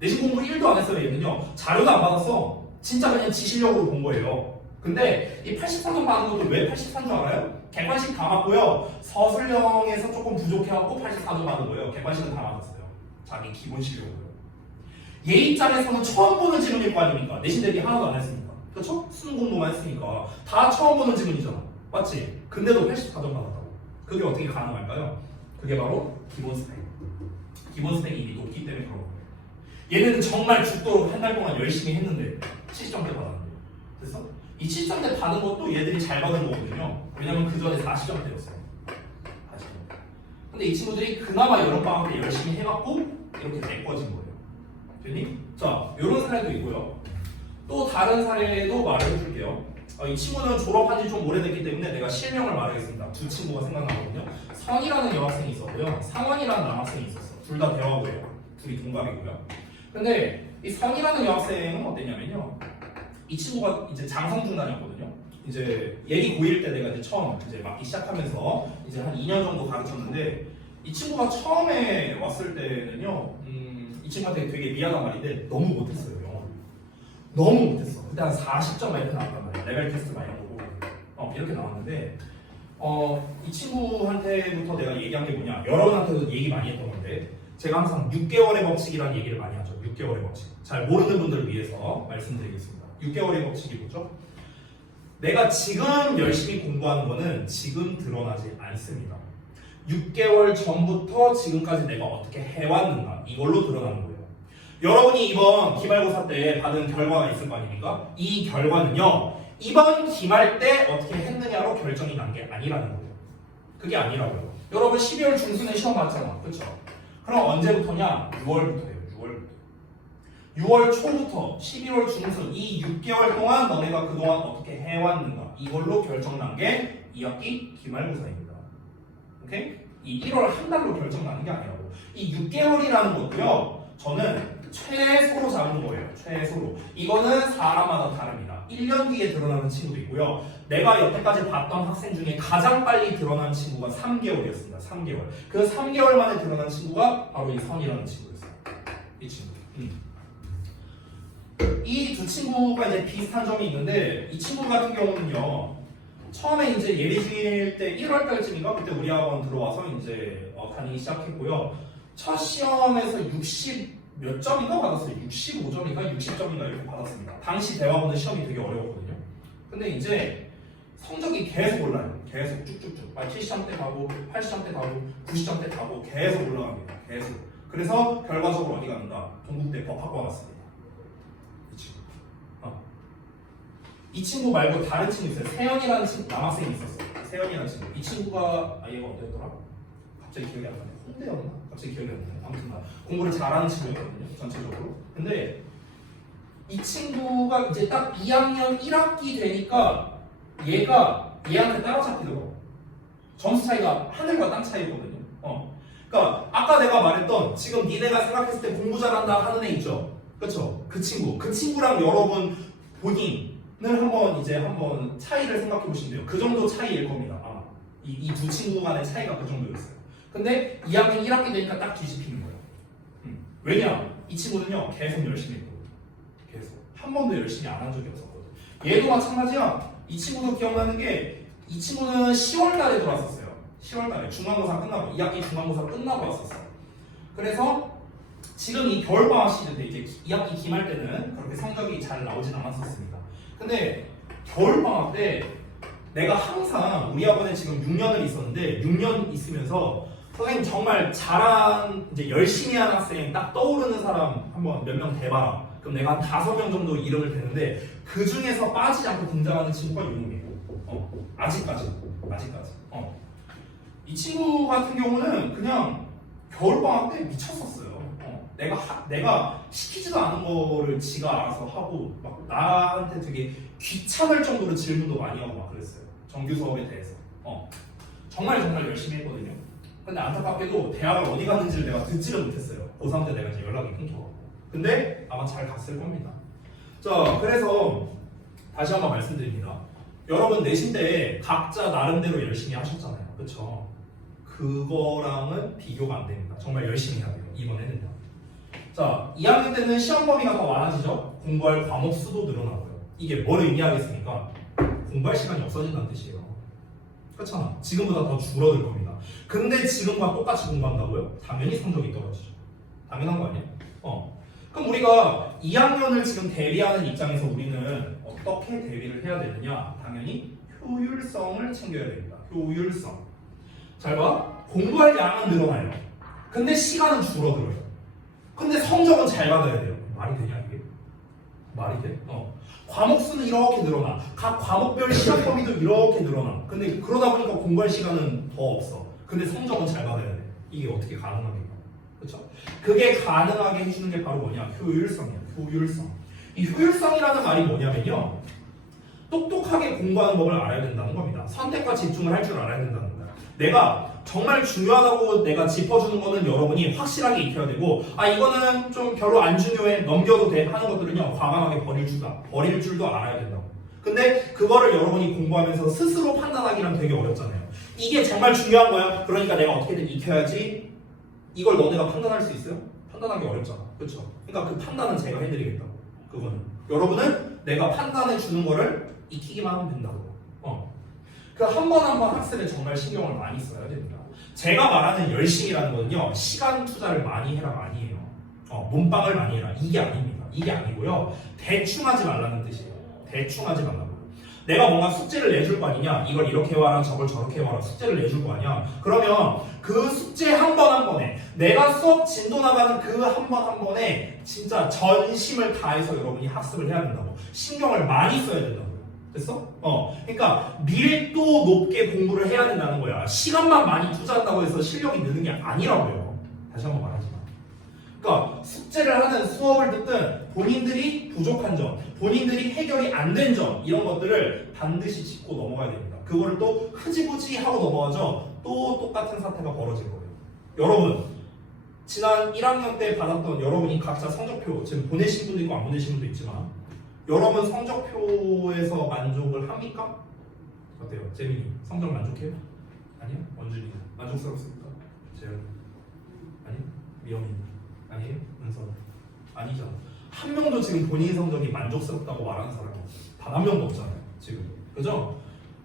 내신 공부 1도 안 했어요. 얘는요 자료도 안 받았어. 진짜 그냥 지실력으로 본 거예요. 근데 이 84점 받은 것도 왜 84인 줄 알아요? 객관식 다 맞고요. 서술형에서 조금 부족해갖고 84점 받은 거예요. 객관식은 다 맞았어요. 자기 기본 실력으로요. 얘 입장에서는 처음 보는 지문일 거 아닙니까? 내신 대비 하나도 안 했으니까. 그렇죠? 수능 공부만 했으니까 다 처음 보는 지문이잖아. 맞지? 근데도 84점 받았다고. 그게 어떻게 가능할까요? 그게 바로 기본 스펙. 기본 스펙이 이미 높기 때문에 그런 거예요. 얘네는 정말 죽도록 한 달 동안 열심히 했는데 70점대 받았는데. 됐어? 이 70점대 받은 것도 얘들이 잘 받은 거거든요. 왜냐면 그 전에 40점대였어요. 40점대. 근데 이 친구들이 그나마 여름방학 때 열심히 해갖고 이렇게 메꿔진 거예요. 됐니? 자, 이런 사례도 있고요. 또 다른 사례도 말해줄게요. 이 친구는 졸업한 지 좀 오래됐기 때문에 내가 실명을 말하겠습니다. 두 친구가 생각나거든요. 선이라는 여학생이 있었고요. 상원이라는 남학생이 있었어요. 둘 다 대화고예요. 둘이 동갑이고요. 근데 이 선이라는 여학생은 어땠냐면요. 이 친구가 이제 장성중 다녔거든요. 이제 예기 고1 때 내가 이제 처음 이제 맡기 시작하면서 이제 한 2년 정도 가르쳤는데 이 친구가 처음에 왔을 때는요. 이 친구한테 되게 미안한 말인데 너무 못했어요. 너무 못했어. 그때 한 40점 이렇게 나왔단 말이야. 레벨 테스트 많이 보고 이렇게 나왔는데 이 친구한테부터 내가 얘기한 게 뭐냐, 여러분한테도 얘기 많이 했던 건데 제가 항상 6개월의 법칙이라는 얘기를 많이 하죠. 6개월의 법칙. 잘 모르는 분들을 위해서 말씀드리겠습니다. 6개월의 법칙이 뭐죠? 내가 지금 열심히 공부하는 거는 지금 드러나지 않습니다. 6개월 전부터 지금까지 내가 어떻게 해왔는가, 이걸로 드러나는 거예요. 여러분이 이번 기말고사 때 받은 결과가 있을 거 아닙니까? 이 결과는요, 이번 기말 때 어떻게 했느냐로 결정이 난 게 아니라는 거예요. 그게 아니라고요. 여러분 12월 중순에 시험 봤잖아. 그쵸? 그럼 언제부터냐? 6월부터예요. 6월 초부터 12월 중순 이 6개월 동안 너네가 그동안 어떻게 해왔는가 이걸로 결정난 게 2학기 기말고사입니다. 오케이? 이 1월 한 달로 결정나는 게 아니라고. 이 6개월이라는 것도요, 저는 최소로 잡은 거예요. 최소로. 이거는 사람마다 다릅니다. 1년 뒤에 드러나는 친구도 있고요. 내가 여태까지 봤던 학생 중에 가장 빨리 드러난 친구가 3개월이었습니다. 3개월. 그 3개월 만에 드러난 친구가 바로 이 선이라는 친구였어요. 이 친구. 이 두 친구가 이제 비슷한 점이 있는데, 이 친구 같은 경우는요, 처음에 이제 예비 중일 때 1월 달쯤인가 그때 우리 학원 들어와서 이제 다니기 시작했고요. 첫 시험에서 60 몇 점인가 받았어요. 65점인가 60점인가 이렇게 받았습니다. 당시 대화보는 시험이 되게 어려웠거든요. 근데 이제 성적이 계속 올라요. 계속 쭉쭉쭉. 70점 때 가고 80점 때 가고 90점 때 가고 계속 올라갑니다. 계속. 그래서 결과적으로 어디 갔는가? 동국대 법학과 갔습니다. 이 친구 말고 다른 친구 있어요. 세연이라는 친구, 남학생이 있었어요. 세연이라는 친구. 이 친구가 얘가 어땠더라? 갑자기 기억이 안 나네. 홍대였나? 갑자기 기억이 안 나네. 아무튼 공부를 잘하는 친구였거든요. 전체적으로. 근데 이 친구가 이제 딱 2학년 1학기 되니까 얘한테 따라잡히더라고. 점수 차이가 하늘과 땅 차이거든요. 그러니까 아까 내가 말했던 지금 니네가 생각했을 때 공부 잘한다 하는 애 있죠. 그렇죠? 그 친구랑 여러분 본인을 한번 차이를 생각해 보시면 돼요. 그 정도 차이일 겁니다. 아마 이 두 친구 간의 차이가 그 정도였어요. 근데 2학년 1학기 되니까 딱 뒤집히는 거예요. 왜냐? 이 친구는요 계속 열심히 했거든요. 계속 한 번도 열심히 안 한 적이 없었거든. 얘도 마찬가지야. 이 친구도 기억나는 게 이 친구는 10월 달에 들어왔었어요. 10월 달에 중간고사 끝나고 2학기 중간고사 끝나고 왔었어요. 그래서 지금 이 겨울방학 시즌 때 이제 2학기 기말 때는 그렇게 성적이 잘 나오진 않았었습니다. 근데 겨울방학 때 내가 항상 우리 학원에 지금 6년을 있었는데 6년 있으면서 선생님 정말 이제 열심히 한 학생 딱 떠오르는 사람 한번 몇 명 대봐라. 그럼 내가 한 5명 정도 이름을 대는데 그 중에서 빠지지 않고 등장하는 친구가 유능이에요. 아직까지. 이 친구 같은 경우는 그냥 겨울방학 때 미쳤었어요. 내가 시키지도 않은 거를 지가 알아서 하고 막 나한테 되게 귀찮을 정도로 질문도 많이 하고 막 그랬어요. 정규 수업에 대해서. 정말 열심히 했거든요. 근데 안타깝게도 대학을 어디 갔는지를 내가 듣지를 못했어요. 고3 때 내가 이제 연락이 끊겨갖고. 근데 아마 잘 갔을 겁니다. 자, 그래서 다시 한번 말씀드립니다. 여러분 내신 때 각자 나름대로 열심히 하셨잖아요. 그렇죠? 그거랑은 비교가 안 됩니다. 정말 열심히 해야 돼요. 이번에는요. 자, 2학년 때는 시험 범위가 더 많아지죠? 공부할 과목 수도 늘어나고요. 이게 뭘 의미하겠습니까? 공부할 시간이 없어진다는 뜻이에요. 그렇잖아. 지금보다 더 줄어들 겁니다. 근데 지금과 똑같이 공부한다고요? 당연히 성적이 떨어지죠. 당연한 거 아니에요? 그럼 우리가 2학년을 지금 대비하는 입장에서 우리는 어떻게 대비를 해야 되느냐? 당연히 효율성을 챙겨야 됩니다. 효율성. 잘 봐. 공부할 양은 늘어나요. 근데 시간은 줄어들어요. 근데 성적은 잘 받아야 돼요. 말이 되냐 이게? 말이 돼? 과목 수는 이렇게 늘어나. 각 과목별 시험 범위도 이렇게 늘어나. 근데 그러다 보니까 공부할 시간은 더 없어. 근데 성적은 잘 받아야 돼. 이게 어떻게 가능합니까? 그렇죠? 그게 가능하게 해주는 게 바로 뭐냐? 효율성이야. 효율성. 이 효율성이라는 말이 뭐냐면요. 똑똑하게 공부하는 법을 알아야 된다는 겁니다. 선택과 집중을 할 줄 알아야 된다는 거야. 내가 정말 중요하다고 내가 짚어주는 거는 여러분이 확실하게 익혀야 되고, 이거는 좀 별로 안 중요해, 넘겨도 돼 하는 것들은요 과감하게 버릴 줄도 알아야 된다고. 근데 그거를 여러분이 공부하면서 스스로 판단하기란 되게 어렵잖아요. 이게 정말 중요한 거야. 그러니까 내가 어떻게든 익혀야지. 이걸 너네가 판단할 수 있어요? 판단하기 어렵잖아. 그렇죠? 그러니까 그 판단은 제가 해드리겠다고. 그거는 여러분은 내가 판단해 주는 거를 익히기만 하면 된다고. 그 한 번 한 번 학습에 정말 신경을 많이 써야 됩니다. 제가 말하는 열심히라는 거는요, 시간 투자를 많이 해라가 아니에요. 몸빵을 많이 해라. 이게 아닙니다. 이게 아니고요. 대충 하지 말라는 뜻이에요. 대충 하지 말라고. 내가 뭔가 숙제를 내줄 거 아니냐? 이걸 이렇게 해와라, 저걸 저렇게 해와라 숙제를 내줄 거 아니야? 그러면 그 숙제 한 번 한 번에 내가 수업 진도 나가는 그 한 번 한 번에 진짜 전심을 다해서 여러분이 학습을 해야 된다고. 신경을 많이 써야 된다고. 됐어? 그러니까 밀도 높게 공부를 해야 된다는 거야. 시간만 많이 투자한다고 해서 실력이 느는 게 아니라고요. 다시 한번 말하지만. 그러니까 숙제를 하든 수업을 듣든 본인들이 부족한 점, 본인들이 해결이 안 된 점 이런 것들을 반드시 짚고 넘어가야 됩니다. 그거를 또 흐지부지 하고 넘어가죠. 또 똑같은 사태가 벌어질 거예요. 여러분 지난 1학년 때 받았던 여러분이 각자 성적표 지금 보내신 분도 있고 안 보내신 분도 있지만 여러분 성적표에서 만족을 합니까? 어때요? 재민이 성적 만족해요? 아니요? 원준이 만족스럽습니까? 재현 아니요? 미영이 아니에요? 은서 아니잖아. 한 명도 지금 본인 성적이 만족스럽다고 말하는 사람이 단 한 명도 없잖아요. 지금 그죠?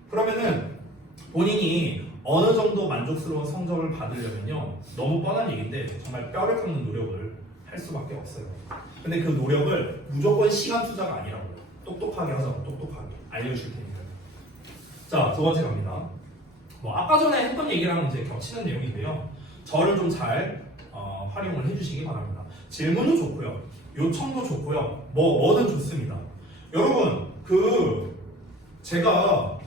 그러면은 본인이 어느 정도 만족스러운 성적을 받으려면요 너무 뻔한 얘기인데 정말 뼈를 깎는 노력을 할 수밖에 없어요. 근데 그 노력을 무조건 시간 투자가 아니라고요. 똑똑하게 하자고. 똑똑하게 알려줄 테니까요. 자, 두 번째 갑니다. 아까 전에 했던 얘기랑 이제 겹치는 내용인데요. 저를 좀 잘 활용을 해주시기 바랍니다. 질문도 좋고요, 요청도 좋고요, 뭐든 좋습니다. 여러분 제가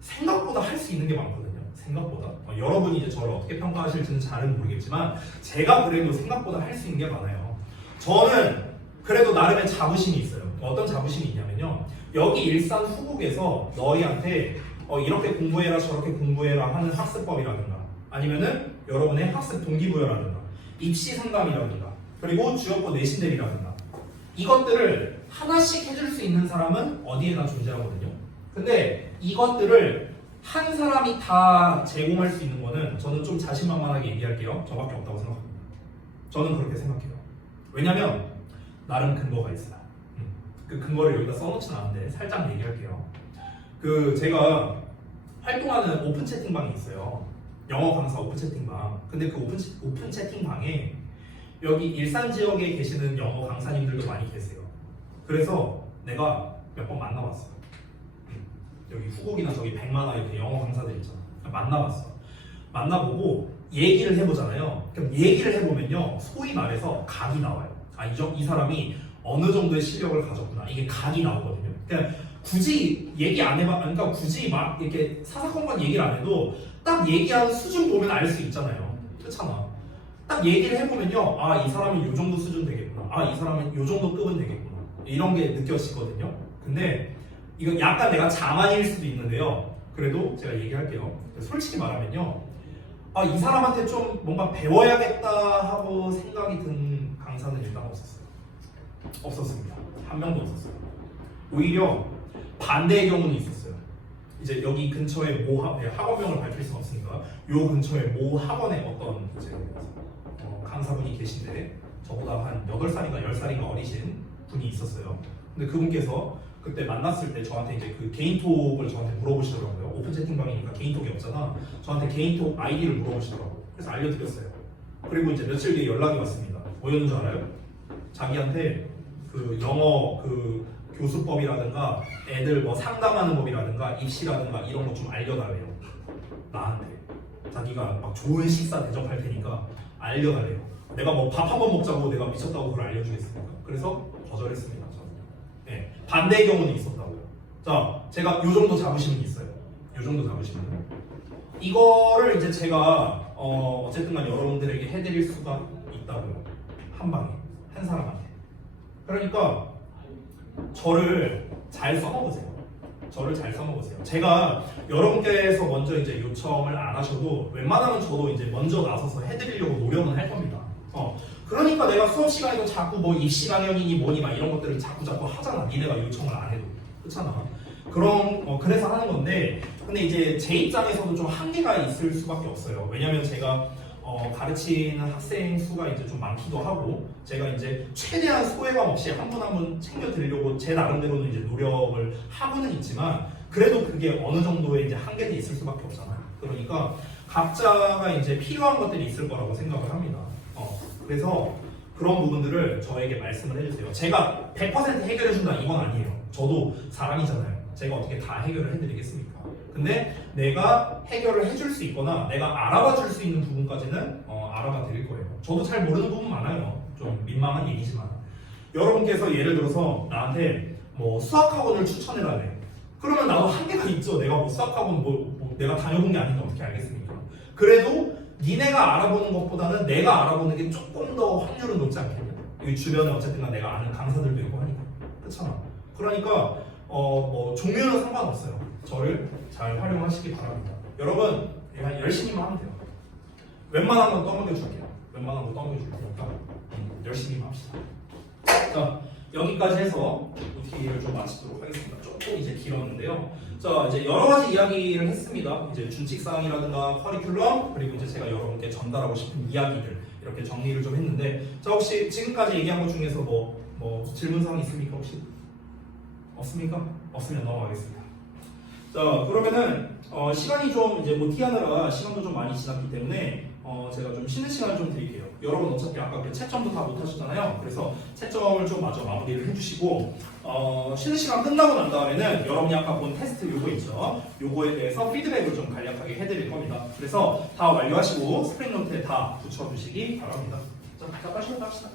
생각보다 할 수 있는 게 많거든요. 생각보다 여러분이 이제 저를 어떻게 평가하실지는 잘은 모르겠지만 제가 그래도 생각보다 할 수 있는 게 많아요. 저는 그래도 나름의 자부심이 있어요. 어떤 자부심이 있냐면요, 여기 일산 후국에서 너희한테 이렇게 공부해라 저렇게 공부해라 하는 학습법이라든가 아니면은 여러분의 학습 동기부여라든가 입시 상담이라든가 그리고 주요코 내신 대비라든가 이것들을 하나씩 해줄 수 있는 사람은 어디에나 존재하거든요. 근데 이것들을 한 사람이 다 제공할 수 있는 거는 저는 좀 자신만만하게 얘기할게요. 저밖에 없다고 생각합니다. 저는 그렇게 생각해요. 왜냐면 나름 근거가 있어요. 그 근거를 여기다 써놓진 않은데 살짝 얘기할게요. 제가 활동하는 오픈 채팅방이 있어요. 영어 강사 오픈 채팅방. 근데 그 오픈 채팅방에 여기 일산 지역에 계시는 영어 강사님들도 많이 계세요. 그래서 내가 몇 번 만나봤어요. 여기 후국이나 저기 백만화 이렇게 영어 강사들 있잖아. 만나봤어. 만나보고 얘기를 해보잖아요. 그럼 얘기를 해보면요, 소위 말해서 각이 나와요. 이 사람이 어느 정도의 실력을 가졌구나. 이게 각이 나오거든요. 그러니까 굳이 얘기 안 해봐, 그러니까 굳이 막 이렇게 사사건건 얘기를 안 해도 딱 얘기하는 수준 보면 알 수 있잖아요. 그렇잖아. 딱 얘기를 해보면요, 이 사람은 이 정도 수준 되겠구나. 이 사람은 이 정도 급은 되겠구나. 이런 게 느껴지거든요. 근데 이건 약간 내가 자만일 수도 있는데요. 그래도 제가 얘기할게요. 솔직히 말하면요, 이 사람한테 좀 뭔가 배워야겠다 하고 생각이 든 강사는 일단 없었습니다. 한 명도 없었어요. 오히려 반대의 경우는 있었어요. 이제 여기 근처에 학원명을 밝힐 수는 없으니까 요 근처에 모 학원에 어떤 이제 강사분이 계신데 저보다 한 8살인가 10살인가 어리신 분이 있었어요. 근데 그분께서 그때 만났을 때 저한테 이제 그 개인톡을 저한테 물어보시더라고요. 오픈 채팅방이니까 개인톡이 없잖아. 저한테 개인톡 아이디를 물어보시더라고요. 그래서 알려드렸어요. 그리고 이제 며칠 뒤에 연락이 왔습니다. 뭐였는 줄 알아요? 자기한테 그 영어 교수법이라든가 애들 상담하는 법이라든가 입시라든가 이런 거 좀 알려달래요. 나한테. 자기가 막 좋은 식사 대접할 테니까 알려달래요. 내가 밥 한 번 먹자고 내가 미쳤다고 그걸 알려주겠습니까? 그래서 거절했습니다. 저는. 네. 반대의 경우는 있었다고요. 자, 제가 요 정도 자부심이 있어요. 요 정도 자부심은. 이거를 이제 제가 어쨌든 간 여러분들에게 해드릴 수가 있다고요. 한 방에. 한 사람한테. 그러니까 저를 잘 써먹으세요. 저를 잘 써먹으세요. 제가 여러분께서 먼저 이제 요청을 안 하셔도 웬만하면 저도 이제 먼저 나서서 해드리려고 노력은 할 겁니다. 그러니까 내가 수업 시간에도 자꾸 입시 강연이니 뭐니 막 이런 것들을 자꾸 하잖아. 니네가 요청을 안 해도. 그렇잖아. 그래서 하는 건데, 근데 이제 제 입장에서도 좀 한계가 있을 수밖에 없어요. 왜냐면 제가 가르치는 학생 수가 이제 좀 많기도 하고, 제가 이제 최대한 소외감 없이 한 분 한 분 챙겨드리려고 제 나름대로는 이제 노력을 하고는 있지만, 그래도 그게 어느 정도의 이제 한계는 있을 수밖에 없잖아요. 그러니까 각자가 이제 필요한 것들이 있을 거라고 생각을 합니다. 그래서 그런 부분들을 저에게 말씀을 해주세요. 제가 100% 해결해준다 이건 아니에요. 저도 사람이잖아요. 제가 어떻게 다 해결을 해드리겠습니까? 근데 내가 해결을 해줄 수 있거나 내가 알아봐 줄 수 있는 부분까지는 알아봐 드릴 거예요. 저도 잘 모르는 부분 많아요. 좀 민망한 얘기지만 여러분께서 예를 들어서 나한테 뭐 수학학원을 추천해라 래 그러면 나도 한계가 있죠. 내가 뭐 수학학원 내가 다녀본 게 아닌데 어떻게 알겠습니까? 그래도 니네가 알아보는 것보다는 내가 알아보는 게 조금 더 확률은 높지 않겠냐. 여기 주변에 어쨌든 내가 아는 강사들도 있고 하니까 그렇잖아. 그러니까 뭐 종류는 상관없어요. 저를 잘 활용하시기 바랍니다. 여러분 그냥 열심히만 하면 돼요. 웬만한 건 떠먹여줄게요. 웬만한 거 떠먹여줄 테니까 열심히만 합시다. 자, 여기까지 해서 OT를 좀 마치도록 하겠습니다. 조금 이제 길었는데요. 자, 이제 여러 가지 이야기를 했습니다. 이제 준칙사항이라든가 커리큘럼 그리고 이제 제가 여러분께 전달하고 싶은 이야기들 이렇게 정리를 좀 했는데, 자 혹시 지금까지 얘기한 것 중에서 뭐 질문 사항 있습니까 혹시? 없습니까? 없으면 넘어가겠습니다. 자, 그러면은 시간이 좀 이제 OT하느라 시간도 좀 많이 지났기 때문에 제가 좀 쉬는 시간 좀 드릴게요. 여러분 어차피 아까 그 채점도 다 못 하셨잖아요. 그래서 채점을 좀 마저 마무리를 해주시고 쉬는 시간 끝나고 난 다음에는 여러분이 아까 본 테스트 요거 있죠. 요거에 대해서 피드백을 좀 간략하게 해드릴 겁니다. 그래서 다 완료하시고 스프링노트에 다 붙여주시기 바랍니다. 자, 잠깐 쉬었다 합시다.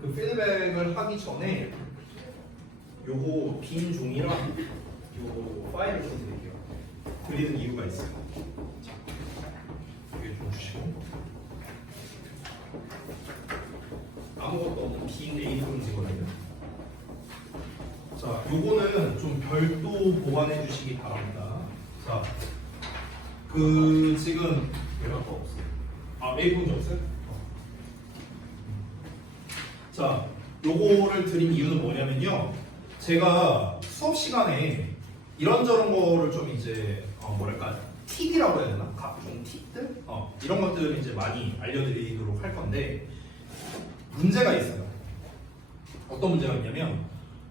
그 피드백을 하기 전에 요거 빈 종이랑 요 파일을 좀 드릴게요. 드리는 이유가 있어요. 자, 이게 좀 주시고 아무것도 없는 빈 A4용지거든요. 자, 요거는 좀 별도 보관해 주시기 바랍니다. 자, 그 지금 얘가 더 없어요. 아, A4용지 없어요? 자, 요거를 드린 이유는 뭐냐면요. 제가 수업 시간에 이런저런 거를 좀 이제 뭐랄까 팁이라고 해야 되나? 각종 팁들? 이런 것들을 이제 많이 알려드리도록 할 건데 문제가 있어요. 어떤 문제가 있냐면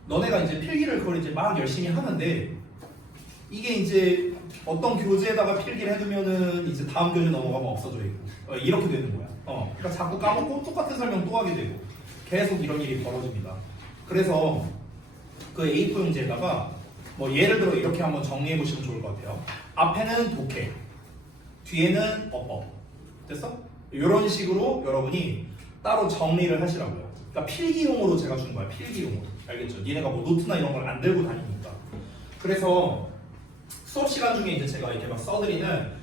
너네가 이제 필기를 그걸 이제 막 열심히 하는데 이게 이제 어떤 교재에다가 필기를 해두면은 이제 다음 교재 넘어가면 없어져 있고 이렇게 되는 거야. 그러니까 자꾸 까먹고 똑같은 설명 또 하게 되고 계속 이런 일이 벌어집니다. 그래서 그 A4 용지에다가 뭐 예를 들어 이렇게 한번 정리해 보시면 좋을 것 같아요. 앞에는 독해, 뒤에는 어법. 됐어? 이런 식으로 여러분이 따로 정리를 하시라고요. 그러니까 필기용으로 제가 준 거야. 필기용으로. 알겠죠? 니네가 뭐 노트나 이런 걸 안 들고 다니니까. 그래서 수업 시간 중에 이제 제가 이렇게 막 써드리는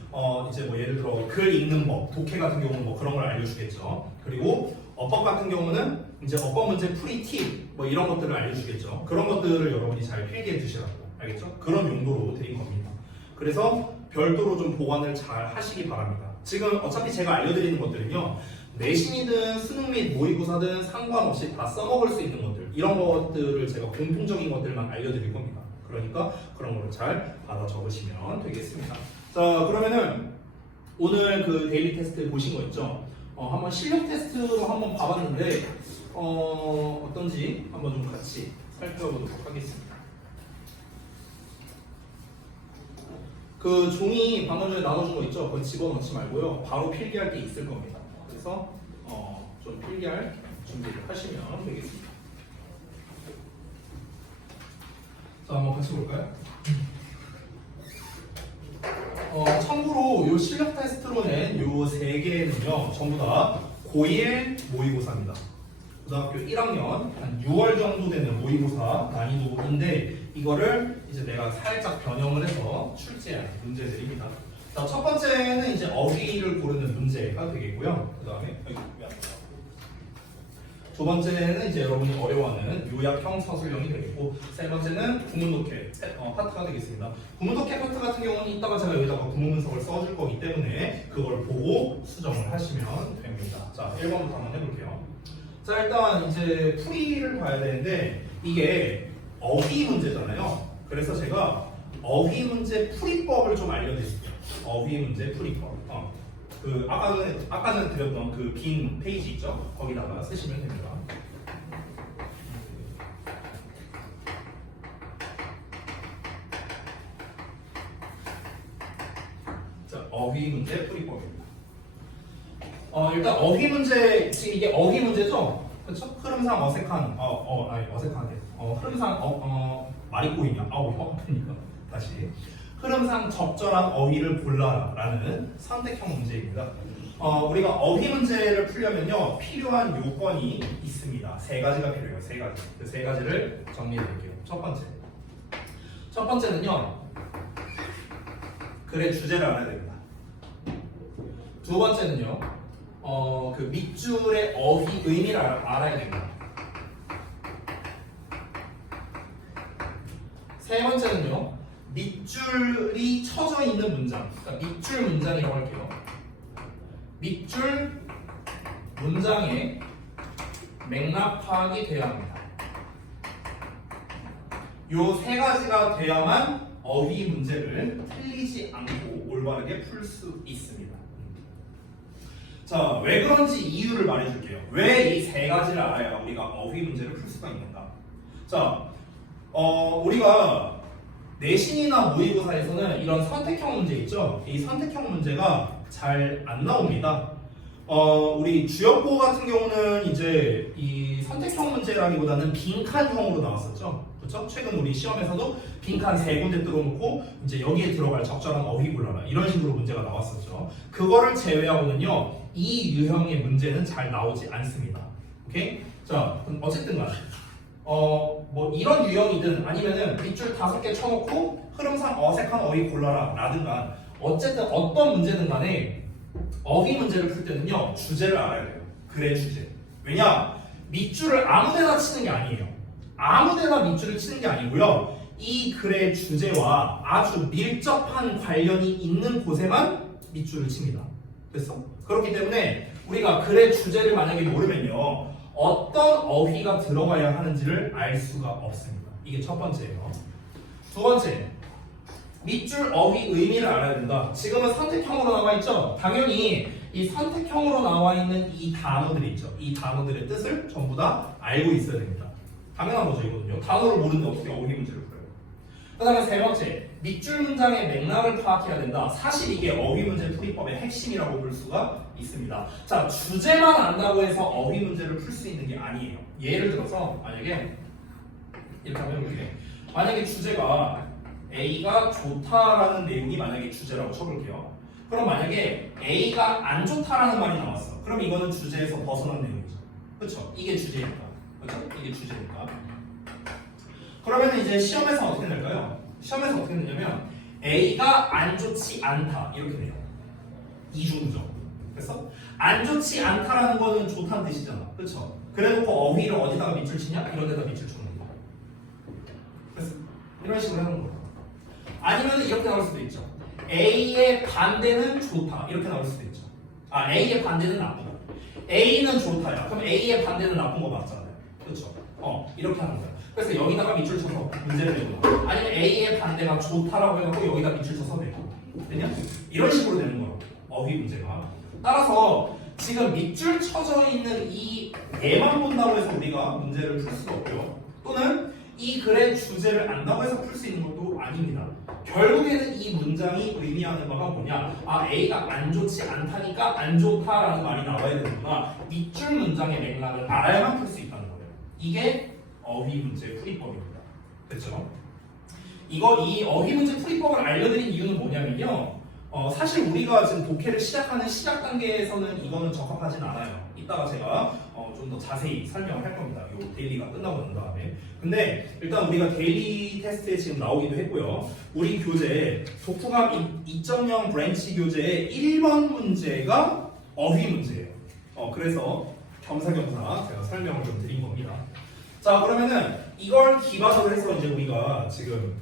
이제 뭐 예를 들어 글 읽는 법, 독해 같은 경우는 뭐 그런 걸 알려주겠죠. 그리고 어법 같은 경우는 이제 어법 문제 풀이 팁 뭐 이런 것들을 알려주겠죠. 그런 것들을 여러분이 잘 필기해 주시라고. 알겠죠? 그런 용도로 드린 겁니다. 그래서 별도로 좀 보관을 잘 하시기 바랍니다. 지금 어차피 제가 알려드리는 것들은요. 내신이든 수능 및 모의고사든 상관없이 다 써먹을 수 있는 것들 이런 것들을 제가 공통적인 것들만 알려드릴 겁니다. 그러니까 그런 거를 잘 받아 적으시면 되겠습니다. 자, 그러면은 오늘 그 데일리 테스트 보신 거 있죠? 한번 실력 테스트로 한번 봐봤는데 어떤지 한번 좀 같이 살펴보도록 하겠습니다. 그 종이 방금 전에 나눠준 거 있죠? 그거 집어넣지 말고요. 바로 필기할 게 있을 겁니다. 그래서 좀 필기할 준비를 하시면 되겠습니다. 자, 한번 같이 볼까요? 참고로 이 실력 테스트로 낸 요 세 개는요, 전부 다 고1 모의고사입니다. 고등학교 1학년 한 6월 정도 되는 모의고사 난이도인데 이거를 이제 내가 살짝 변형을 해서 출제한 문제들입니다. 자, 첫 번째는 이제 어휘를 고르는 문제가 되겠고요. 그 다음에 두 번째는 이제 여러분이 어려워하는 요약형 서술형이 되겠고, 세 번째는 구문독해 파트가 되겠습니다. 구문독해 파트 같은 경우는 이따가 제가 여기다가 구문 분석을 써줄 거기 때문에 그걸 보고 수정을 하시면 됩니다. 자, 1번부터 한번 해볼게요. 자, 일단 이제 풀이를 봐야 되는데 이게 어휘 문제잖아요. 그래서 제가 어휘 문제 풀이법을 좀 알려드릴게요. 어휘 문제 풀이법. 그 아까 전에 드렸던 그 빈 페이지 있죠? 거기다가 쓰시면 됩니다. 자, 어휘 문제 풀이법입니다. 일단 어휘 문제, 지금 이게 어휘 문제죠? 그렇죠? 흐름상 어색한 아니 어색하네. 흐름상 말이 꼬이냐? 아프니까 다시. 흐름상 적절한 어휘를 골라라는 선택형 문제입니다. 우리가 어휘 문제를 풀려면요 필요한 요건이 있습니다. 세 가지가 필요해요. 세 가지. 그 세 가지를 정리해드릴게요. 첫 번째는요 글의 주제를 알아야 됩니다. 두 번째는요 그 밑줄의 어휘 의미를 알아야 됩니다. 세 번째는요. 밑줄이 쳐져 있는 문장. 그러니까 밑줄 문장이라고 할게요. 밑줄 문장의 맥락 파악이 돼야 합니다. 요 세 가지가 돼야만 어휘 문제를 틀리지 않고 올바르게 풀 수 있습니다. 자, 왜 그런지 이유를 말해줄게요. 왜 이 세 가지를 알아야 우리가 어휘 문제를 풀 수가 있는가? 자, 우리가 내신이나 모의고사에서는 이런 선택형 문제 있죠? 이 선택형 문제가 잘 안 나옵니다. 우리 주역고 같은 경우는 이제 이 선택형 문제라기보다는 빈칸형으로 나왔었죠. 그렇죠? 최근 우리 시험에서도 빈칸 3군데 뚫어놓고 이제 여기에 들어갈 적절한 어휘 골라라 이런 식으로 문제가 나왔었죠. 그거를 제외하고는요, 이 유형의 문제는 잘 나오지 않습니다. 오케이? 자, 그럼 어쨌든 간에 뭐 이런 유형이든 아니면은 밑줄 5개 쳐놓고 흐름상 어색한 어휘 골라라 라든가 어쨌든 어떤 문제든 간에 어휘 문제를 풀 때는요, 주제를 알아야 돼요. 글의 주제. 왜냐? 밑줄을 아무데나 치는 게 아니에요. 아무데나 밑줄을 치는 게 아니고요, 이 글의 주제와 아주 밀접한 관련이 있는 곳에만 밑줄을 칩니다. 됐어? 그렇기 때문에 우리가 글의 주제를 만약에 모르면요, 어떤 어휘가 들어가야 하는지를 알 수가 없습니다. 이게 첫 번째예요. 두 번째, 밑줄 어휘 의미를 알아야 된다. 지금은 선택형으로 나와 있죠? 당연히 이 선택형으로 나와 있는 이 단어들이 있죠. 이 단어들의 뜻을 전부 다 알고 있어야 됩니다. 당연한 거죠, 이거는요. 단어를 모르는데 어떻게 어휘 문제를 풀어요? 그 다음에 세 번째, 밑줄 문장의 맥락을 파악해야 된다. 사실 이게 어휘 문제 풀이법의 핵심이라고 볼 수가 있습니다. 자, 주제만 안다고 해서 어휘 문제를 풀 수 있는 게 아니에요. 예를 들어서 만약에 이렇게 한번 해볼게요. 만약에 주제가 A가 좋다라는 내용이 만약에 주제라고 쳐볼게요. 그럼 만약에 A가 안 좋다라는 말이 나왔어. 그럼 이거는 주제에서 벗어난 내용이죠. 그렇죠? 이게 주제니까. 그렇죠? 이게 주제니까. 그러면 이제 시험에서 어떻게 될까요? 시험에서 어떻게 되냐면 A가 안 좋지 않다 이렇게 돼요. 이중적. 그래서 안 좋지 않다라는 거는 좋다는 뜻이잖아. 그렇죠? 그래놓고 어휘를 어디다가 밑줄 치냐? 이런 데다 밑줄 주는 거야. 그래서 이런 식으로 하는 거야. 아니면 이렇게 나올 수도 있죠. A의 반대는 좋다 이렇게 나올 수도 있죠. 아, A의 반대는 나쁘다. A는 좋다야. 그럼 A의 반대는 나쁜 거 맞잖아요. 그렇죠? 이렇게 하는 거야. 그래서 여기다가 밑줄 쳐서 문제를 내고, 아니면 A의 반대가 좋다라고 해갖고 여기다 밑줄 쳐서 내고, 되냐? 이런 식으로 되는 거야. 어휘 문제가. 따라서 지금 밑줄 쳐져 있는 이 얘만 본다고 해서 우리가 문제를 풀 수가 없고요. 또는 이 글의 주제를 안다고 해서 풀 수 있는 것도 아닙니다. 결국에는 이 문장이 의미하는 바가 뭐냐? 아, A가 안 좋지 않다니까 안 좋다라는 말이 나와야 되는구나. 밑줄 문장의 맥락을 알아야만 풀 수 있다는 거예요. 이게 어휘 문제 풀이법입니다. 됐죠? 이 어휘 문제 풀이법을 알려드린 이유는 뭐냐면요, 사실 우리가 지금 독해를 시작하는 시작 단계에서는 이거는 적합하진 않아요. 이따가 제가 좀 더 자세히 설명을 할 겁니다. 이 데일리가 끝나고 난 다음에. 근데 일단 우리가 데일리 테스트에 지금 나오기도 했고요. 우리 교재 독후감 2.0 브랜치 교재의 1번 문제가 어휘 문제예요. 그래서 겸사겸사 제가 설명을 좀 드린 겁니다. 자, 그러면은 이걸 기반으로 해서 이제 우리가 지금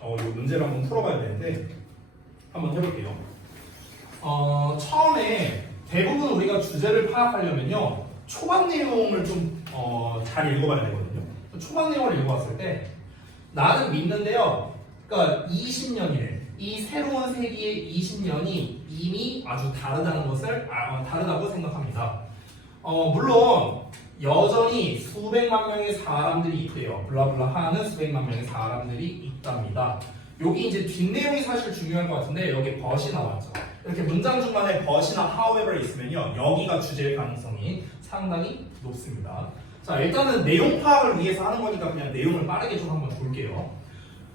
이 문제를 한번 풀어봐야 되는데 한번 해볼게요. 처음에 대부분 우리가 주제를 파악하려면요, 초반 내용을 좀 잘 읽어봐야 되거든요. 초반 내용을 읽어봤을 때 나는 믿는데요, 그러니까 20년이래. 이 새로운 세기의 20년이 이미 아주 다르다는 것을 다르다고 생각합니다. 물론 여전히 수백만 명의 사람들이 있대요. 블라블라 하는 수백만 명의 사람들이 있답니다. 여기 이제 뒷내용이 사실 중요할 것 같은데 여기 but이 나왔죠. 이렇게 문장 중간에 but이나 however 있으면요, 여기가 주제일 가능성이 상당히 높습니다. 자, 일단은 내용 파악을 위해서 하는 거니까 그냥 내용을 빠르게 좀 한번 볼게요.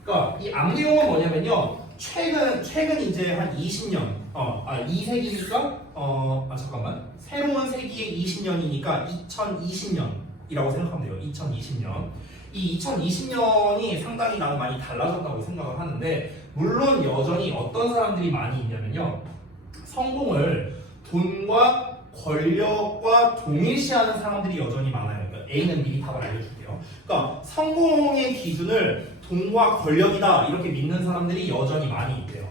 그러니까 이 앞 내용은 뭐냐면요, 최근 이제 한 20년, 2세기니까 잠깐만, 새로운 세기의 20년이니까 2020년이라고 생각하면 돼요. 2020년. 이 2020년이 상당히 나는 많이 달라졌다고 생각을 하는데, 물론 여전히 어떤 사람들이 많이 있냐면요, 성공을 돈과 권력과 동일시하는 사람들이 여전히 많아요. 그러니까 A는 미리 답을 알려줄게요. 그러니까 성공의 기준을 돈과 권력이다 이렇게 믿는 사람들이 여전히 많이 있대요.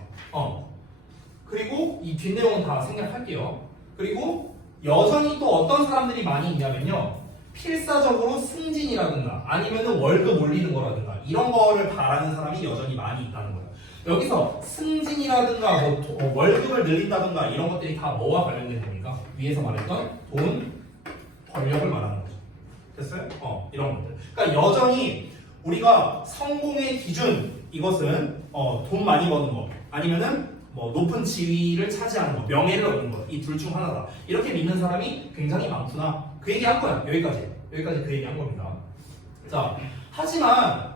그리고 이 뒷내용은 다 생략할게요. 그리고 여전히 또 어떤 사람들이 많이 있냐면요. 필사적으로 승진이라든가 아니면은 월급 올리는 거라든가 이런 거를 바라는 사람이 여전히 많이 있다는 거예요. 여기서 승진이라든가 월급을 늘린다든가 이런 것들이 다 뭐와 관련된 겁니까? 위에서 말했던 돈, 권력을 말하는 거죠. 됐어요? 이런 것들. 그러니까 여전히 우리가 성공의 기준 이것은 돈 많이 버는 거 아니면은 뭐 높은 지위를 차지하는 거, 명예를 얻는 거 이 둘 중 하나다. 이렇게 믿는 사람이 굉장히 많구나. 그 얘기 한 거야. 여기까지 그 얘기 한 겁니다. 자, 하지만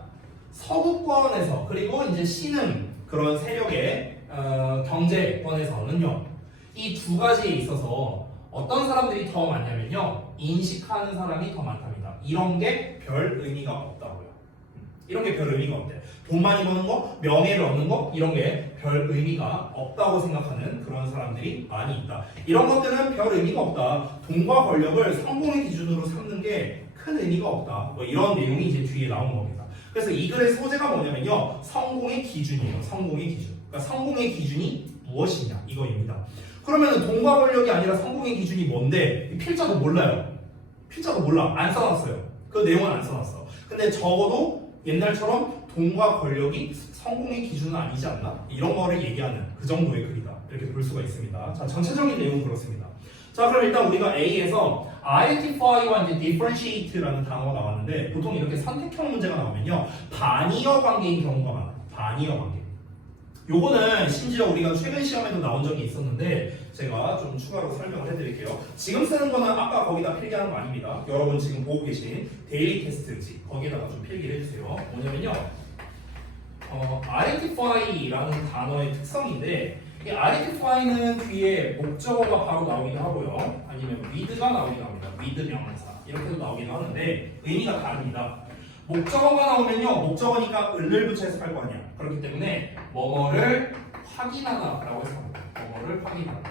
서구권에서 그리고 이제 신흥 그런 세력의 경제권에서는요. 이 두 가지에 있어서 어떤 사람들이 더 많냐면요. 인식하는 사람이 더 많답니다. 이런 게 별 의미가 없다고요. 이런 게 별 의미가 없대. 돈 많이 버는 거, 명예를 얻는 거 이런 게 별 의미가 없다고 생각하는 그런 사람들이 많이 있다. 이런 것들은 별 의미가 없다. 돈과 권력을 성공의 기준으로 삼는 게 큰 의미가 없다. 뭐 이런 내용이 이제 뒤에 나오는 겁니다. 그래서 이 글의 소재가 뭐냐면요. 성공의 기준이에요. 성공의 기준. 그러니까 성공의 기준이 무엇이냐 이거입니다. 그러면 돈과 권력이 아니라 성공의 기준이 뭔데? 필자도 몰라요. 필자도 몰라. 안 써놨어요. 그 내용은 안 써놨어. 근데 적어도 옛날처럼 돈과 권력이 성공의 기준은 아니지 않나? 이런 거를 얘기하는 그 정도의 글이다. 이렇게 볼 수가 있습니다. 자, 전체적인 내용은 그렇습니다. 자, 그럼 일단 우리가 A에서 identify와 이제 differentiate라는 단어가 나왔는데 보통 이렇게 선택형 문제가 나오면요. 반이어 관계인 경우가 많아요. 반이어 관계. 요거는 심지어 우리가 최근 시험에도 나온 적이 있었는데 제가 좀 추가로 설명을 해드릴게요. 지금 쓰는 거는 아까 거기다 필기하는 거 아닙니다. 여러분 지금 보고 계신 데일리 테스트지 거기에다가 좀 필기를 해주세요. 뭐냐면요. identify라는 단어의 특성인데 이 identify는 뒤에 목적어가 바로 나오기도 하고요. 아니면 with가 나오기도 합니다. with 명사 이렇게도 나오기도 하는데 의미가 다릅니다. 목적어가 나오면요. 목적어니까 을을 붙여 해석할 거 아니야. 그렇기 때문에 뭐뭐를 확인하다 라고 해석합니다. 뭐뭐를 확인하다.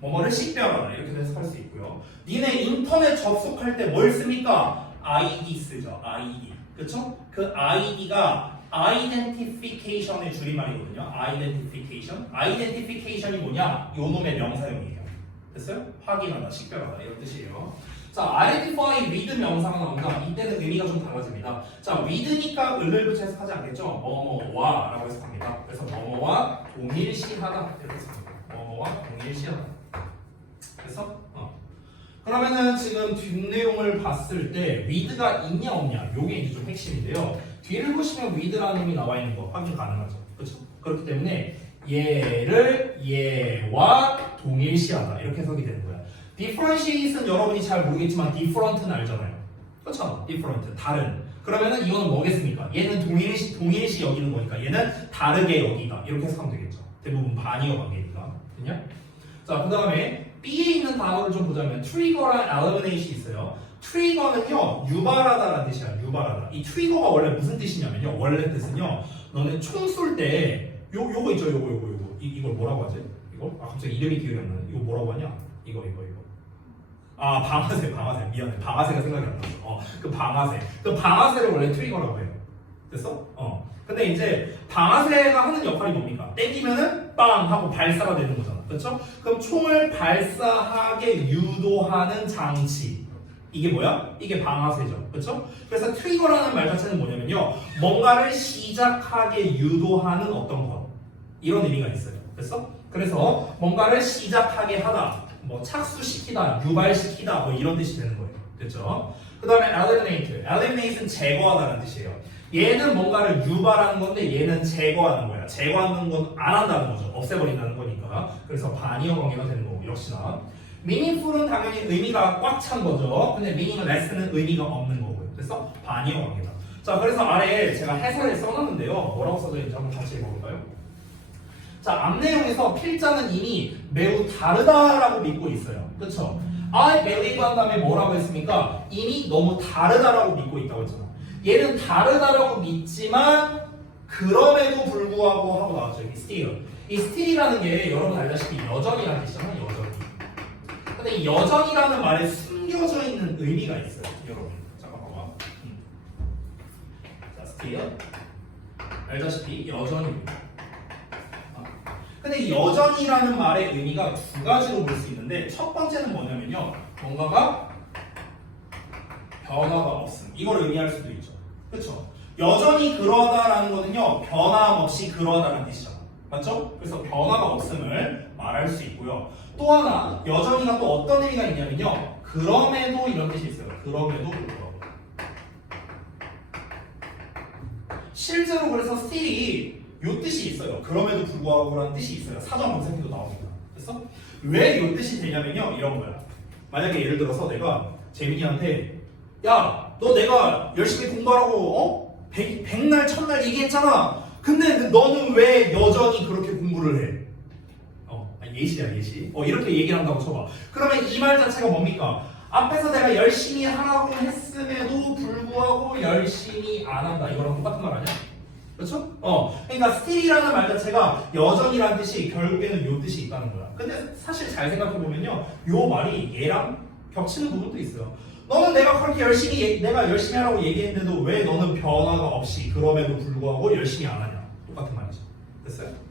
뭐뭐를 식별하다 이렇게 해석할 수 있고요. 니네 인터넷 접속할 때 뭘 씁니까? ID 쓰죠. ID. 그쵸? 그 ID가 identification의 줄임말이거든요. identification. identification이 뭐냐? 요 놈의 명사형이에요. 됐어요? 확인하다, 식별하다 이런 뜻이에요. 자, identify with 명사가 나온다. 이때는 의미가 좀 달라집니다. 자, with니까 을을 붙여 해석하지 않겠죠? 뭐뭐와 라고 해석합니다. 그래서 뭐뭐와 동일시하다 이렇게 해석합니다. 뭐뭐와 동일시하다. 그래서 그러면은 지금 뒷내용을 봤을 때 with가 있냐 없냐 요게 이제 좀 핵심인데요. 뒤를 보시면 with라는 놈이 나와 있는 거 확인 가능하죠. 그렇죠? 그렇기 때문에 얘를 얘와 동일시하다 이렇게 해석이 되는 거야. differentiate는 여러분이 잘 모르겠지만 different는 알잖아요. 그렇죠? different 다른. 그러면은 이거는 뭐겠습니까? 얘는 동일시 여기는 거니까 얘는 다르게 여기다 이렇게 해석하면 되겠죠. 대부분 반이어 관계니까. 됐냐? 자, 그 다음에 B에 있는 단어를 좀 보자면 트리거랑 eliminate이 있어요. 트리거는요 유발하다라는 뜻이야. 유발하다. 이 트리거가 원래 무슨 뜻이냐면요. 원래 뜻은요. 너네 총 쏠 때 요거 있죠. 요거. 이걸 뭐라고 하지? 이거? 갑자기 이름이 기억이 안 나네. 이거 뭐라고 하냐? 이거. 아, 방아쇠. 미안해. 방아쇠가 생각이 안 났어. 그 방아쇠. 그 방아쇠를 원래 트리거라고 해요. 됐어? 근데 이제 방아쇠가 하는 역할이 뭡니까? 땡기면은 빵 하고 발사가 되는 거잖아. 그렇죠? 그럼 총을 발사하게 유도하는 장치. 이게 뭐야? 이게 방아쇠죠. 그렇죠? 그래서 트리거라는 말 자체는 뭐냐면요. 뭔가를 시작하게 유도하는 어떤 것. 이런 의미가 있어요. 됐어? 그래서 뭔가를 시작하게 하다. 뭐 착수시키다, 유발시키다 뭐 이런 뜻이 되는 거예요. 됐죠? 그 다음에 eliminate는 제거하다는 뜻이에요. 얘는 뭔가를 유발하는 건데 얘는 제거하는 거야. 제거하는 건 안 한다는 거죠. 없애버린다는 거니까. 그래서 반이어 관계가 되는 거고 역시나. meaningful은 당연히 의미가 꽉 찬 거죠. 근데 meaningless는 의미가 없는 거고요. 그래서 반이어 관계다. 자, 그래서 아래에 제가 해설을 써놨는데요. 뭐라고 써져 있는지 한번 같이 읽어볼까요? 자, 앞 내용에서 필자는 이미 매우 다르다라고 믿고 있어요. 그렇죠? I believe 한 다음에 뭐라고 했습니까? 이미 너무 다르다라고 믿고 있다고 했잖아. 얘는 다르다라고 믿지만 그럼에도 불구하고 하고 나왔죠. 이 still. 이 still이라는 게 여러분 알다시피 여전이라는 뜻이잖아요. 여전히. 근데 이 여전이라는 말에 숨겨져 있는 의미가 있어요. 여러분. 잠깐 봐봐. still 알다시피 여전입니다. 근데 이 여전이라는 말의 의미가 두 가지로 볼 수 있는데 첫 번째는 뭐냐면요. 뭔가가 변화가 없음. 이걸 의미할 수도 있죠. 그렇죠? 여전히 그러하다라는 거는요. 변함없이 그러하다는 뜻이잖아. 맞죠? 그래서 변화가 없음을 말할 수 있고요. 또 하나 여전히가 또 어떤 의미가 있냐면요. 그럼에도 이런 뜻이 있어요. 그럼에도 불구하고. 실제로 그래서 still이 요 뜻이 있어요. 그럼에도 불구하고라는 뜻이 있어요. 사전 검색해도 나옵니다. 그래서 왜 요 뜻이 되냐면요. 이런 거야. 만약에 예를 들어서 내가 재민이한테 야, 너 내가 열심히 공부하라고 백날 첫날 얘기했잖아. 근데 너는 왜 여전히 그렇게 공부를 해? 예시야 예시. 이렇게 얘기를 한다고 쳐봐. 그러면 이 말 자체가 뭡니까? 앞에서 내가 열심히 하라고 했음에도 불구하고 열심히 안 한다. 이거랑 똑같은 말 아니야? 그렇죠? 그러니까 still이라는 말 자체가 여전이라는 뜻이 결국에는 요 뜻이 있다는 거야. 근데 사실 잘 생각해 보면요, 요 말이 얘랑 겹치는 부분도 있어요. 너는 내가 그렇게 내가 열심히 하라고 얘기했는데도 왜 너는 변화가 없이 그럼에도 불구하고 열심히 안 하냐? 똑같은 말이죠. 됐어요?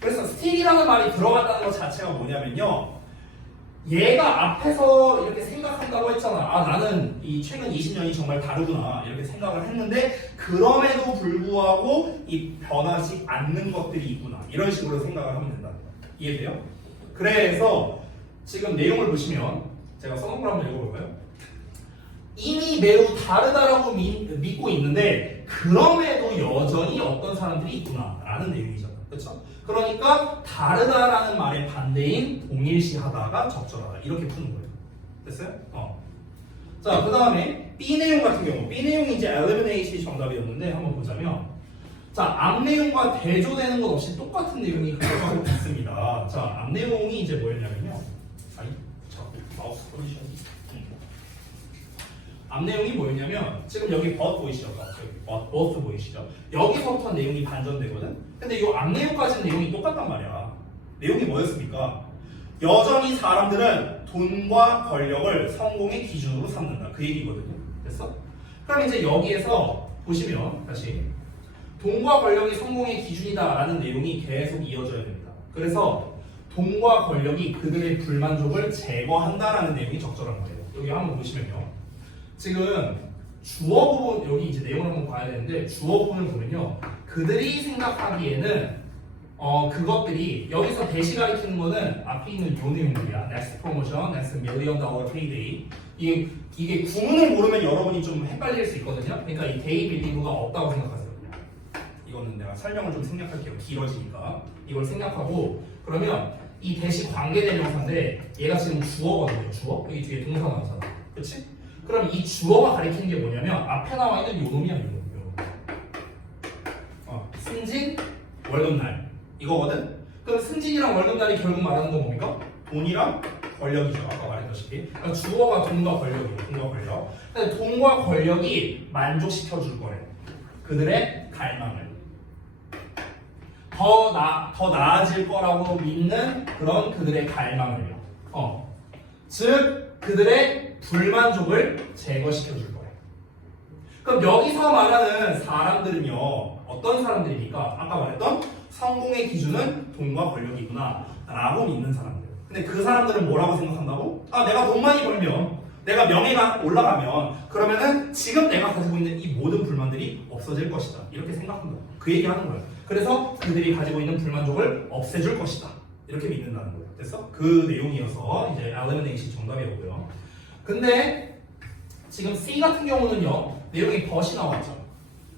그래서 still이라는 말이 들어갔다는 것 자체가 뭐냐면요, 얘가 앞에서 이렇게 생각한다고 했잖아. 나는 이 최근 20년이 정말 다르구나 이렇게 생각을 했는데 그럼에도 불구하고 이 변하지 않는 것들이 있구나 이런 식으로 생각을 하면 된다는 거야. 이해돼요? 그래서 지금 내용을 보시면 제가 써놓은 걸 한번 읽어볼까요? 이미 매우 다르다라고 믿고 있는데 그럼에도 여전히 어떤 사람들이 있구나 라는 내용이잖아. 그렇죠? 그러니까 다르다라는 말의 반대인 동일시하다가 적절하다 이렇게 푸는 거예요. 됐어요? 자, 그 다음에 B 내용 같은 경우 B 내용이 이제 eliminate 정답이었는데 한번 보자면 자, 앞 내용과 대조되는 것 없이 똑같은 내용이 흘러가고 있습니다. 자, 앞 내용이 이제 뭐였냐면요. 마우스 컨디션. 앞 내용이 뭐였냐면 지금 여기 but 보이시죠? but 보이시죠? 여기서부터 내용이 반전되거든. 근데 이 앞 내용까지는 내용이 똑같단 말이야. 내용이 뭐였습니까? 여전히 사람들은 돈과 권력을 성공의 기준으로 삼는다. 그 얘기거든요. 됐어? 그럼 이제 여기에서 보시면 다시 돈과 권력이 성공의 기준이다라는 내용이 계속 이어져야 됩니다. 그래서 돈과 권력이 그들의 불만족을 제거한다라는 내용이 적절한 거예요. 여기 한번 보시면요. 지금 주어 부분 여기 이제 내용을 한번 봐야 되는데 주어 부분을 보면요. 그들이 생각하기에는 그것들이 여기서 대시 가리키는 거는 앞에 있는 요 내용들이야. Next promotion, next $1 million payday. 이게 구문을 모르면 여러분이 좀 헷갈릴 수 있거든요. 그러니까 이 day believe가 없다고 생각하세요. 이거는 내가 설명을 좀 생략할게요. 길어지니까 이걸 생략하고 그러면 이 대시 관계대명사인데 얘가 지금 주어거든요. 주어 여기 뒤에 동사 나오잖아. 그렇지? 그럼 이 주어가 가리키는 게 뭐냐면 앞에 나와 있는 요 놈이야. 요 승진, 월급날 이거거든? 그럼 승진이랑 월급날이 결국 말하는 건 뭡니까? 돈이랑 권력이죠. 아까 말했다시피 그러니까 주어가 돈과 권력이에요. 돈과 권력. 근데 돈과 권력이 만족시켜 줄 거래. 그들의 갈망을 더 나아질 거라고 믿는 그런 그들의 갈망을요. 즉 그들의 불만족을 제거시켜 줄 거예요. 그럼 여기서 말하는 사람들은요, 어떤 사람들입니까? 아까 말했던 성공의 기준은 돈과 권력이구나 라고 믿는 사람들. 근데 그 사람들은 뭐라고 생각한다고? 내가 돈 많이 벌면, 내가 명예가 올라가면 그러면은 지금 내가 가지고 있는 이 모든 불만들이 없어질 것이다 이렇게 생각한다. 그 얘기하는 거예요. 그래서 그들이 가지고 있는 불만족을 없애줄 것이다 이렇게 믿는다는 거예요. 됐어? 그 내용이어서 이제 elimination 정답이었고요. 근데 지금 C 같은 경우는요, 내용이 벗이 나왔죠.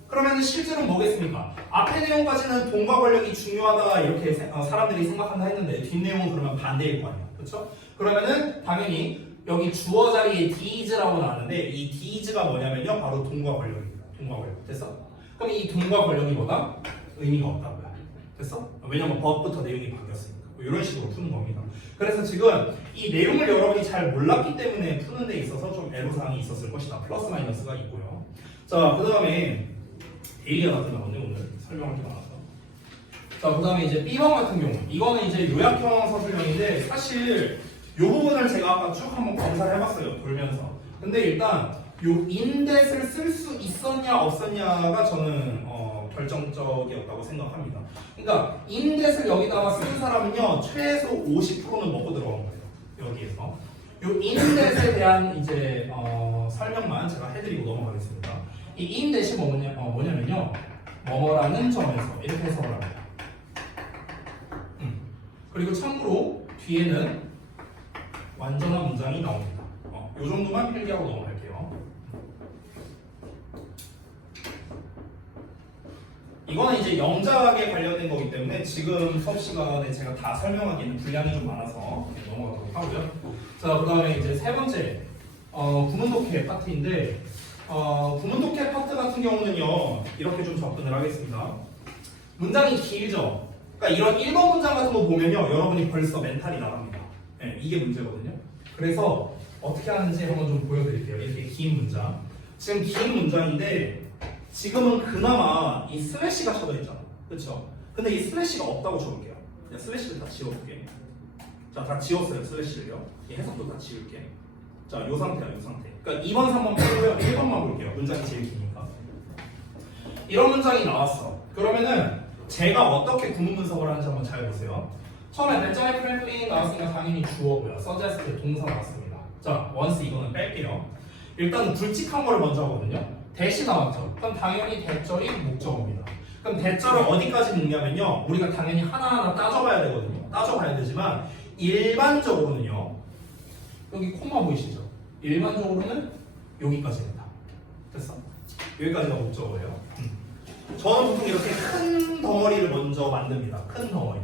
그러면 실제로는 뭐겠습니까? 앞에 내용까지는 돈과 권력이 중요하다 이렇게 사람들이 생각한다 했는데 뒷내용은 그러면 반대일 거 아니에요. 그렇죠? 그러면은 당연히 여기 주어 자리에 DIS라고 나왔는데 이 DIS가 뭐냐면요, 바로 돈과 권력입니다. 돈과 권력. 됐어? 그럼 이 돈과 권력이 뭐다? 의미가 없다고요. 됐어? 왜냐면 법부터 내용이 바뀌었으니까. 이런 식으로 푸는 겁니다. 그래서 지금 이 내용을 여러분이 잘 몰랐기 때문에 푸는 데 있어서 좀 애로사항이 있었을 것이다. 플러스 마이너스가 있고요. 자, 그 다음에 데일리아 같은 나오네 오늘 설명할 게 많아서. 자, 그 다음에 이제 B번 같은 경우 이거는 이제 요약형 서술형인데 사실 이 부분을 제가 아까 쭉 한번 검사를 해봤어요. 돌면서. 근데 일단 인댓을 쓸 수 있었냐 없었냐가 저는 결정적이었다고 생각합니다. 그러니까 인댓을 여기다가 쓴 사람은요 최소 50%는 먹고 들어간 거예요. 여기에서 요 인댓에 대한 이제 설명만 제가 해드리고 넘어가겠습니다. 이 인댓이 뭐냐면요 뭐뭐라는 점에서 이렇게 해석을 합니다. 그리고 참고로 뒤에는 완전한 문장이 나옵니다. 요 정도만 필기하고 넘어갈게요. 이거는 이제 영작에 관련된 거기 때문에 지금 수업 시간에 제가 다 설명하기에는 분량이 좀 많아서 넘어가도록 하고요. 자, 그 다음에 이제 세 번째 구문독해 파트인데 구문독해 파트 같은 경우는요 이렇게 좀 접근을 하겠습니다. 문장이 길죠. 그러니까 이런 1번 문장 같은 거 보면요 여러분이 벌써 멘탈이 나갑니다. 네, 이게 문제거든요. 그래서 어떻게 하는지 한번 좀 보여드릴게요. 이렇게 긴 문장. 지금 긴 문장인데 지금은 그나마 이 슬래시가 쳐져 있잖아. 그렇죠? 근데 이 슬래시가 없다고 쳐볼게요. 그냥 슬래시를 다 지워볼게. 자, 다 지웠어요. 슬래시를요. 이 해석도 다 지울게. 자, 요 상태야, 요 상태. 그러니까 2번, 3번 빼고요. 1번만 볼게요. 문장이 제일 기니까. 이런 문장이 나왔어. 그러면은 제가 어떻게 구문 분석을 하는지 한번 잘 보세요. 처음에 배짱의 프레임이 나왔으니까 당연히 주어고요. suggest 동사 나왔습니다. 자, once 이거는 뺄게요. 일단 굵직한 거를 먼저 하거든요. 대시 나왔죠. 그럼 당연히 대절이 목적어입니다. 그럼 대절을 어디까지 넣냐면요. 우리가 당연히 하나하나 따져봐야 되거든요. 따져봐야 되지만 일반적으로는요. 여기 콤마 보이시죠? 일반적으로는 여기까지입니다. 됐어? 여기까지가 목적어예요. 저는 보통 이렇게 큰 덩어리를 먼저 만듭니다. 큰 덩어리.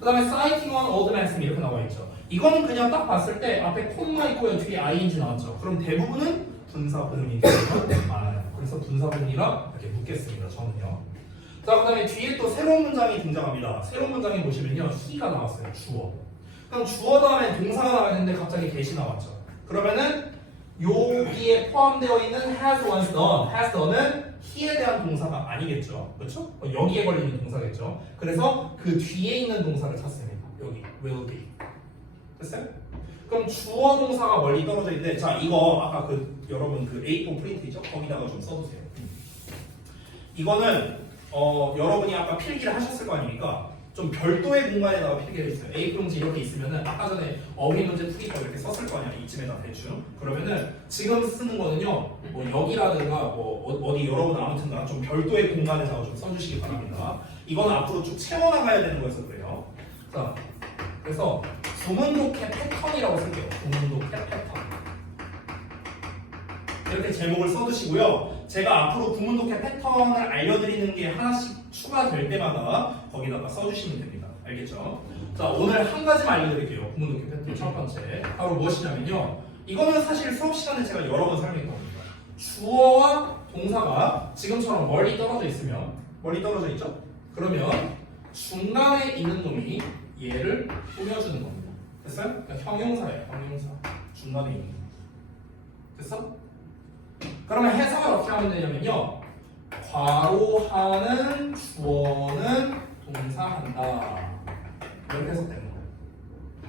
그 다음에 citing on old maxim 이렇게 나와 있죠. 이거는 그냥 딱 봤을 때 앞에 콤마 있고요. 뒤에 ing 나왔죠. 그럼 대부분은 분사분이 많아요. 그래서 분사분이라 이렇게 묻겠습니다. 저는요. 자, 그 다음에 뒤에 또 새로운 문장이 등장합니다. 새로운 문장에 보시면요. he가 나왔어요. 주어. 그럼 주어 다음에 동사가 나와야 되는데 갑자기 대시 나왔죠. 그러면은 여기에 포함되어 있는 has once done, has done은 he에 대한 동사가 아니겠죠. 그렇죠? 여기에 걸리는 동사겠죠. 그래서 그 뒤에 있는 동사를 찾습니다. 여기 will be. 됐어요? 그럼 주어 동사가 멀리 떨어져 있는데 자 이거 아까 그 여러분 그 A4 프린트죠? 거기다가 좀 써두세요. 이거는 여러분이 아까 필기를 하셨을 거 아닙니까? 좀 별도의 공간에다가 필기를 했어요. A4용지 이렇게 있으면은 아까 전에 어휘 문제 풀이 거 이렇게 썼을 거 아니야. 이쯤에다 대충. 그러면은 지금 쓰는 거는요. 뭐 여기라든가 뭐 어디 여러분 아무튼가 좀 별도의 공간에다가 좀 써주시기 바랍니다. 이거는 앞으로 쭉 채워나가야 되는 거여서 그래요. 자, 그래서 구문독해 패턴이라고 쓸게요. 구문독해 패턴. 이렇게 제목을 써두시고요. 제가 앞으로 구문독해 패턴을 알려드리는 게 하나씩 추가될 때마다 거기다가 써주시면 됩니다. 알겠죠? 자, 오늘 한 가지만 알려드릴게요. 구문독해 패턴 첫 번째. 바로 무엇이냐면요. 이거는 사실 수업 시간에 제가 여러 번 설명했던 겁니다. 주어와 동사가 지금처럼 멀리 떨어져 있으면 멀리 떨어져 있죠? 그러면 중간에 있는 놈이 얘를 꾸며주는 겁니다. 됐어요? 그러니까 형용사예요. 형용사. 중간에 있는 놈. 됐어? 그러면 해석을 어떻게 하면 되냐면요. 과로하는 주어는 동사한다. 이렇게 해석되는 거예요.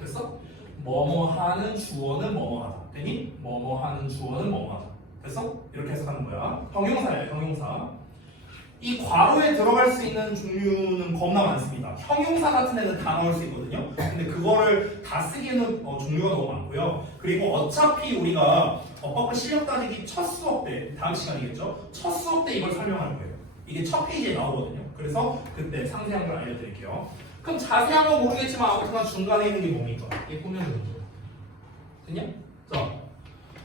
됐어? 뭐뭐하는 주어는 뭐뭐하다. 되니? 뭐뭐하는 주어는 뭐뭐하다. 됐어? 이렇게 해석하는 거야. 형용사예요. 형용사. 이 괄호에 들어갈 수 있는 종류는 겁나 많습니다. 형용사 같은 애는 다 넣을 수 있거든요. 근데 그거를 다 쓰기에는 종류가 너무 많고요. 그리고 어차피 우리가 버퍼 실력 따지기 첫 수업 때, 다음 시간이겠죠? 첫 수업 때 이걸 설명할 거예요. 이게 첫 페이지에 나오거든요. 그래서 그때 상세한 걸 알려드릴게요. 그럼 자세한 건 모르겠지만 아무튼 중간에 있는 게 뭡니까? 이게 꾸며주는 거예요. 됐냐? 자,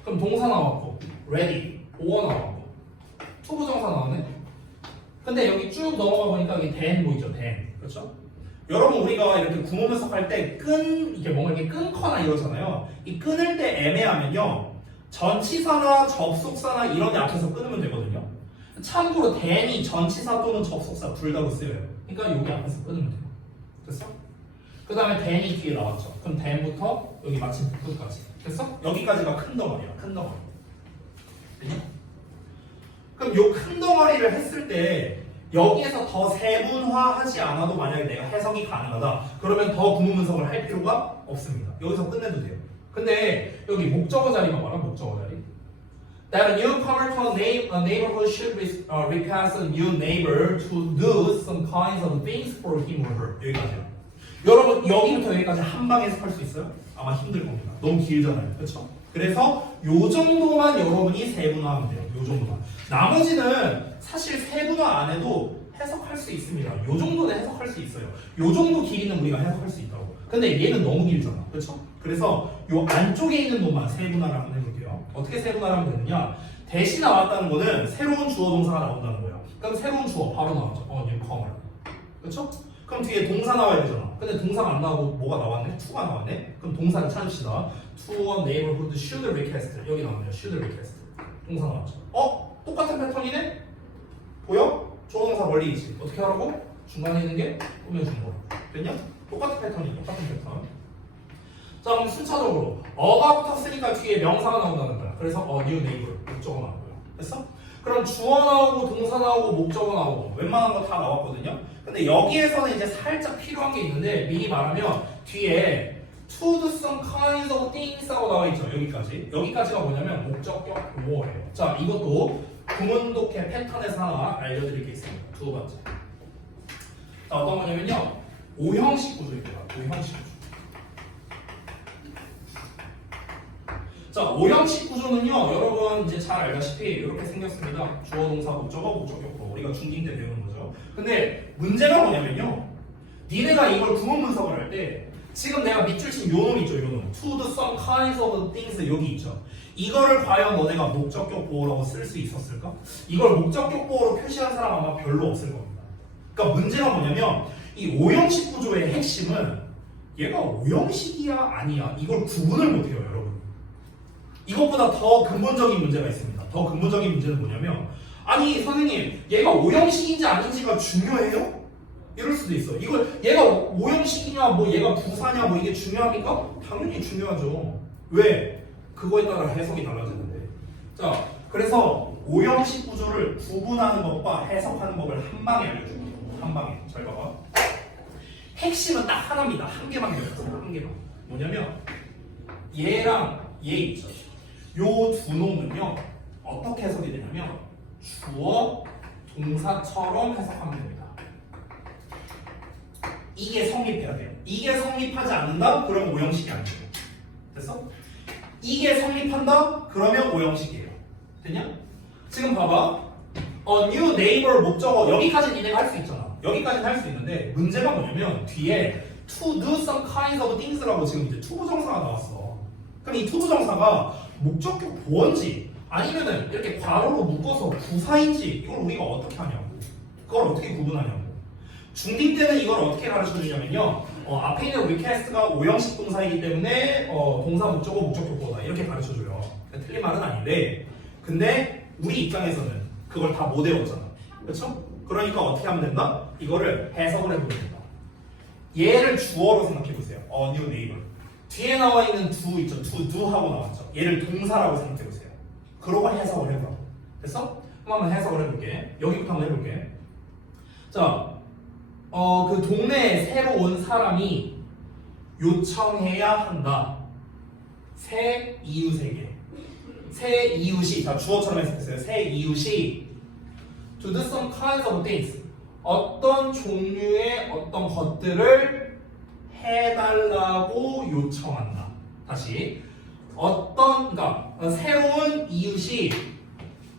그럼 동사 나왔고, ready, 오어 나왔고, 투부정사 나왔네? 근데 여기 쭉 넘어가 보니까 여기 then 보이죠? then. 그렇죠? 여러분 우리가 이렇게 구문 분석할 때 이게 뭔가 이렇게 끊거나 이러잖아요. 이 끊을 때 애매하면요. 전치사나 접속사나 이런 데 앞에서 끊으면 되거든요. 참고로 then이 전치사 또는 접속사 둘 다로 쓰여요. 그러니까 여기 앞에서 끊으면 돼요. 됐어? 그 다음에 then이 뒤에 나왔죠. 그럼 then부터 여기 마침 끝까지. 됐어? 여기까지가 큰 덩어리야. 큰 덩어리. 됐냐? 그럼 요 큰 덩어리를 했을 때 여기에서 더 세분화하지 않아도 만약에 내가 해석이 가능하다 그러면 더 구문 분석을 할 필요가 없습니다. 여기서 끝내도 돼요. 근데 여기 목적어 자리만 봐라. 목적어 자리. That a newcomer to a neighborhood should request a new neighbor to do some kinds of things for him or her. 여기까지요. 여러분 여기부터 여기까지 한 방에 해석할 수 있어요? 아마 힘들 겁니다. 너무 길잖아요. 그렇죠? 그래서 요 정도만 여러분이 세분화하면 돼요. 요 정도만. 나머지는 사실 세분화 안 해도 해석할 수 있습니다. 요 정도는 해석할 수 있어요. 요 정도 길이는 우리가 해석할 수 있다고. 근데 얘는 너무 길잖아. 그렇죠? 그래서 요 안쪽에 있는 놈만 세분화를 한번 해볼게요. 어떻게 세분화를 하면 되느냐? 대신 나왔다는 거는 새로운 주어 동사가 나온다는 거예요. 그럼 새로운 주어 바로 나왔죠. newcomer. 그렇죠? 그럼 뒤에 동사 나와야 되잖아. 근데 동사가 안 나오고 뭐가 나왔네? to가 나왔네? 그럼 동사를 찾읍시다. To a neighborhood should request. 여기 나왔네요. should request. 동사 나왔죠. 똑같은 패턴이네? 보여? 조동사 멀리 있지. 어떻게 하라고? 중간에 있는 게 꾸며준 거. 됐냐? 똑같은 패턴이 똑같은 패턴. 자 그럼 순차적으로 어가 붙었으니까 뒤에 명사가 나온다는 거야. 그래서 new neighbor 목적어 나오고요. 됐어? 그럼 주어 나오고 동사 나오고 목적어 나오고 웬만한 거 다 나왔거든요. 근데 여기에서는 이제 살짝 필요한 게 있는데 미리 말하면 뒤에 to do some kinds of things 하고 나와 있죠. 여기까지가 뭐냐면 목적격 보어예요. 자 이것도 구문독해 패턴에서 하나 알려드릴 게 있습니다. 두 번째. 자 어떤 거냐면요. 오형식 구조입니다. 오형식 구조. 자, 오형식 구조는요, 여러분 이제 잘 알다시피 이렇게 생겼습니다. 주어, 동사, 목적어, 목적격, 우리가 중딩 때 배우는 거죠. 근데 문제가 뭐냐면요, 니네가 이걸 구문 분석을 할 때 지금 내가 밑줄 친 요 놈 있죠, 요 놈. To do some kinds of things 여기 있죠. 이거를 과연 너네가 목적격 보호라고 쓸 수 있었을까? 이걸 목적격 보호로 표시한 사람 아마 별로 없을 겁니다. 그러니까 문제가 뭐냐면 이 오형식 구조의 핵심은 얘가 오형식이야 아니야 이걸 구분을 못해요, 여러분. 이것보다 더 근본적인 문제가 있습니다. 더 근본적인 문제는 뭐냐면 아니 선생님 얘가 오형식인지 아닌지가 중요해요? 이럴 수도 있어. 이걸 얘가 오형식이냐 뭐 얘가 부사냐 뭐 이게 중요합니까? 당연히 중요하죠. 왜? 그거에 따라 해석이 달라지는데. 자 그래서 오형식 구조를 구분하는 법과 해석하는 법을 한 방에 알려줄게요. 한 방에. 잘 봐봐. 핵심은 딱 하나입니다. 한 개만 기억하세요. 한 개만. 뭐냐면 얘랑 얘 있죠. 요 두 놈은요 어떻게 해석이 되냐면 주어 동사처럼 해석하면 됩니다. 이게 성립해야 돼요. 이게 성립하지 않는다? 그럼 오형식이 아니에요. 됐어? 이게 성립한다? 그러면 오형식이에요. 됐냐? 지금 봐봐. new neighbor 목적어 여기까지 니네가 할 수 있잖아. 여기까지는 할 수 있는데 문제가 뭐냐면 뒤에 to do some kinds of things라고 지금 이제 투부정사가 나왔어. 그럼 이 투부정사가 목적격 보어인지 아니면은 이렇게 괄호로 묶어서 부사인지 이걸 우리가 어떻게 하냐고. 그걸 어떻게 구분하냐고. 중딩 때는 이걸 어떻게 가르쳐 주냐면요. 앞에 있는 request가 오형식 동사이기 때문에 동사 목적어 목적격 보어다 이렇게 가르쳐 줘요. 틀린 말은 아닌데 근데 우리 입장에서는 그걸 다 못 외웠잖아. 그렇죠? 그러니까 어떻게 하면 된다? 이거를 해석을 해보면 된다. 얘를 주어로 생각해 보세요. new neighbor. 뒤에 나와 있는 do 있죠. to do 하고 나왔죠. 얘를 동사라고 생각해 보세요. 그러고 해석을 해봐. 됐어? 한번 해석을 해볼게. 여기부터 한번 해볼게. 자, 그 동네에 새로 온 사람이 요청해야 한다. 새 이웃에게. 새 이웃이, 자 주어처럼 해석했어요. 새 이웃이 to do some kinds of things. 어떤 종류의 어떤 것들을 해달라고 요청한다. 다시 그러니까 새로운 이웃이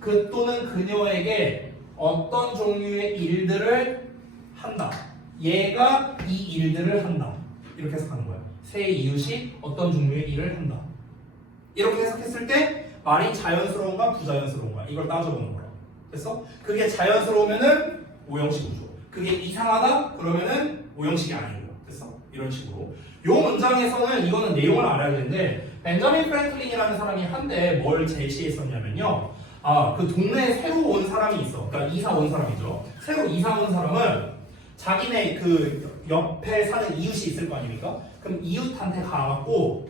그 또는 그녀에게 어떤 종류의 일들을 한다. 얘가 이 일들을 한다. 이렇게 해석하는 거야. 새 이웃이 어떤 종류의 일을 한다. 이렇게 해석했을 때 말이 자연스러운가 부자연스러운가 이걸 따져보는 거야. 됐어? 그게 자연스러우면은 오형식 구조. 그게 이상하다? 그러면은 오형식이 아니고. 됐어? 이런 식으로. 요 문장에서는 이거는 내용을 알아야 되는데 벤저민 프랭클린이라는 사람이 한때 뭘 제시했었냐면요. 그 동네에 새로 온 사람이 있어. 그러니까 이사 온 사람이죠. 새로 이사 온 사람은 자기네 그 옆에 사는 이웃이 있을 거 아닙니까? 그럼 이웃한테 가갖고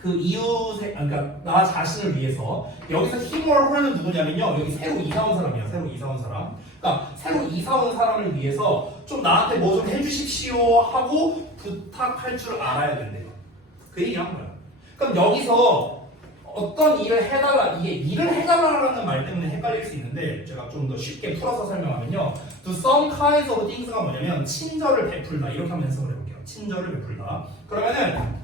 그 이웃의 그러니까 나 자신을 위해서 여기서 힘을 하는 누구냐면요. 여기 새로 이사 온 사람이야. 새로 이사 온 사람. 그러니까 새로 이사 온 사람을 위해서 좀 나한테 뭐 좀 해주십시오 하고 부탁할 줄 알아야 된대요. 그 얘기한 거야. 그럼 여기서 어떤 일을 해달라, 이게 일을 해달라라는 말 때문에 헷갈릴 수 있는데 제가 좀 더 쉽게 풀어서 설명하면요. To some kinds of things가 뭐냐면 친절을 베풀다 이렇게 하면 해석을 해볼게요. 친절을 베풀다. 그러면은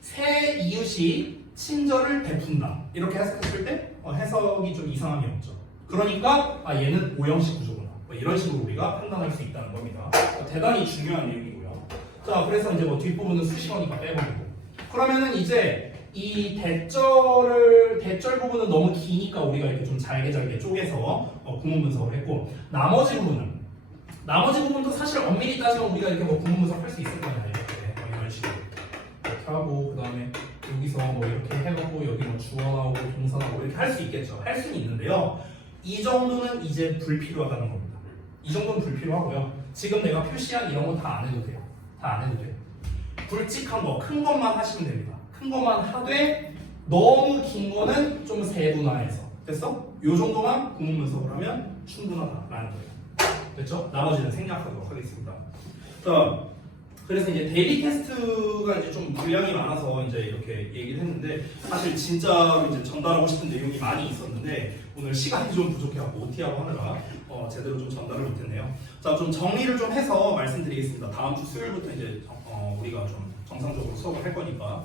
새 이웃이 친절을 베푼다 이렇게 해석했을 때 해석이 좀 이상함이 없죠. 그러니까 얘는 오형식 구조구나 뭐 이런 식으로 우리가 판단할 수 있다는 겁니다. 대단히 중요한 내용이고요. 자, 그래서 이제 뭐 뒷부분은 수식어니까 빼버리고. 그러면은 이제 이 대절 부분은 너무 기니까 우리가 이렇게 좀 잘게 쪼개서 구문 분석을 했고, 나머지 부분도 사실 엄밀히 따지면 우리가 이렇게 뭐 구문 분석할 수 있을 거잖아요. 이렇게 이런 식으로 이렇게 하고, 그 다음에 여기서 뭐 이렇게 해갖고 여기 뭐 주어 나오고 동사 나오고 이렇게 할 수 있겠죠. 할 수는 있는데요. 이 정도는 이제 불필요하다는 겁니다. 이 정도는 불필요하고요. 지금 내가 표시한 이런 거 다 안 해도 돼요. 다 안 해도 돼요. 굵직한 거, 큰 것만 하시면 됩니다. 큰 것만 하되 너무 긴 거는 좀 세분화해서. 됐어? 요 정도만 구문 분석을 하면 충분하다라는 거예요. 됐죠? 나머지는 생략하도록 하겠습니다. 자, 그래서 이제 데일리 테스트가 이제 좀 분량이 많아서 이제 이렇게 얘기를 했는데, 사실 진짜로 이제 전달하고 싶은 내용이 많이 있었는데 오늘 시간이 좀 부족해갖고 OT하고 하느라 제대로 좀 전달을 못했네요. 자, 좀 정리를 좀 해서 말씀드리겠습니다. 다음 주 수요일부터 이제 우리가 좀 정상적으로 수업을 할 거니까.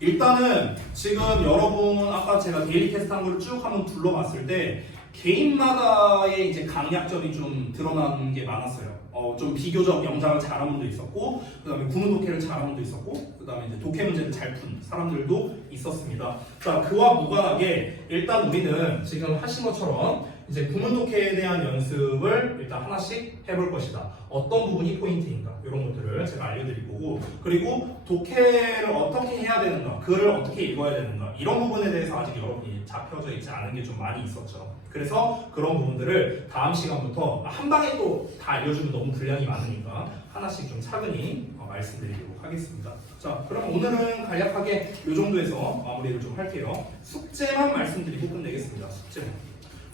일단은 지금 여러분 아까 제가 데일리 테스트 한 걸 쭉 한번 둘러봤을 때 개인마다의 이제 강약점이 좀 드러나는 게 많았어요. 좀 비교적 영작을 잘하는 분도 있었고, 그 다음에 구문 독해를 잘하는 분도 있었고, 그 다음에 이제 독해 문제를 잘 푼 사람들도 있었습니다. 자, 그와 무관하게 일단 우리는 지금 하신 것처럼 이제 구문 독해에 대한 연습을 일단 하나씩 해볼 것이다. 어떤 부분이 포인트인가 이런 것들을 제가 알려드릴 거고, 그리고 독해를 어떻게 해야 되는가, 글을 어떻게 읽어야 되는가 이런 부분에 대해서 아직 여러분이 잡혀져 있지 않은 게 좀 많이 있었죠. 그래서 그런 부분들을 다음 시간부터 한 방에 또 다 알려주면 너무 분량이 많으니까 하나씩 좀 차근히 말씀드리도록 하겠습니다. 자, 그럼 오늘은 간략하게 이 정도에서 마무리를 좀 할게요. 숙제만 말씀드리고 끝내겠습니다. 숙제만.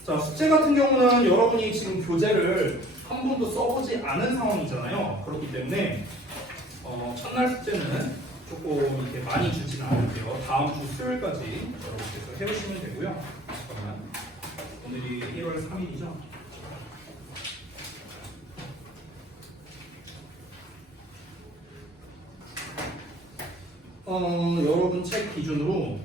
자, 숙제 같은 경우는 여러분이 지금 교재를 한 번도 써보지 않은 상황이잖아요. 그렇기 때문에 첫날 숙제는 조금 이렇게 많이 주지는 않을게요. 다음 주 수요일까지 여러분께서 해오시면 되고요. 잠깐만. 오늘이 1월 3일이죠. 여러분 책 기준으로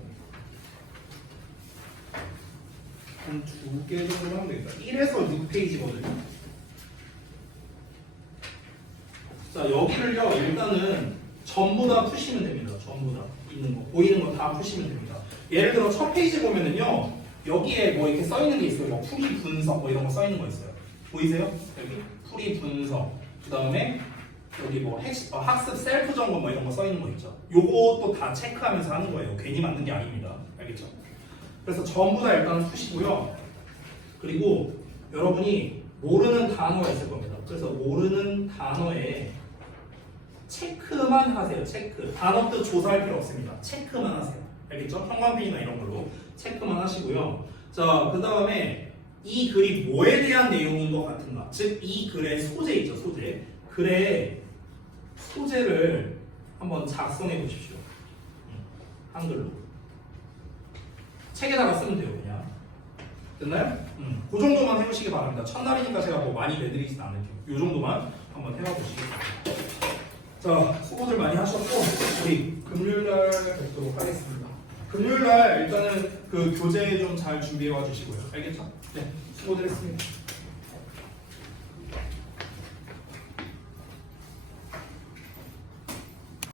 한 2개 정도 하면 되겠다. 1에서 6페이지거든요. 자, 여기를요, 일단은 전부 다 푸시면 됩니다. 전부 다 있는 거, 보이는 거 다 푸시면 됩니다. 예를 들어 첫 페이지 보면은요, 여기에 뭐 이렇게 써 있는 게 있어요. 뭐 풀이 분석 뭐 이런 거 써 있는 거 있어요. 보이세요? 여기 풀이 분석. 그 다음에 여기 뭐 학습 셀프 점검 뭐 이런 거 써 있는 거 있죠. 요것도 다 체크하면서 하는 거예요. 괜히 만든 게 아닙니다. 알겠죠? 그래서 전부 다 일단 푸시고요. 그리고 여러분이 모르는 단어가 있을 겁니다. 그래서 모르는 단어에 체크만 하세요. 체크. 단어 뜻 조사할 필요 없습니다. 체크만 하세요. 알겠죠? 형광펜이나 이런 걸로 체크만 하시고요. 자, 그 다음에 이 글이 뭐에 대한 내용인 것 같은가? 즉, 이 글의 소재 있죠, 소재. 글의 소재를 한번 작성해 보십시오. 한글로. 책에다가 쓰면 돼요, 그냥. 됐나요? 그 정도만 해보시기 바랍니다. 첫날이니까 제가 뭐 많이 내드리진 않을게요. 이 정도만 한번 해봐보시기 바랍니다. 자, 수고들 많이 하셨고, 우리 금요일날 뵙도록 하겠습니다. 금요일날 일단은 그 교재 좀 잘 준비해 와 주시고요. 알겠죠? 네, 수고들 했습니다.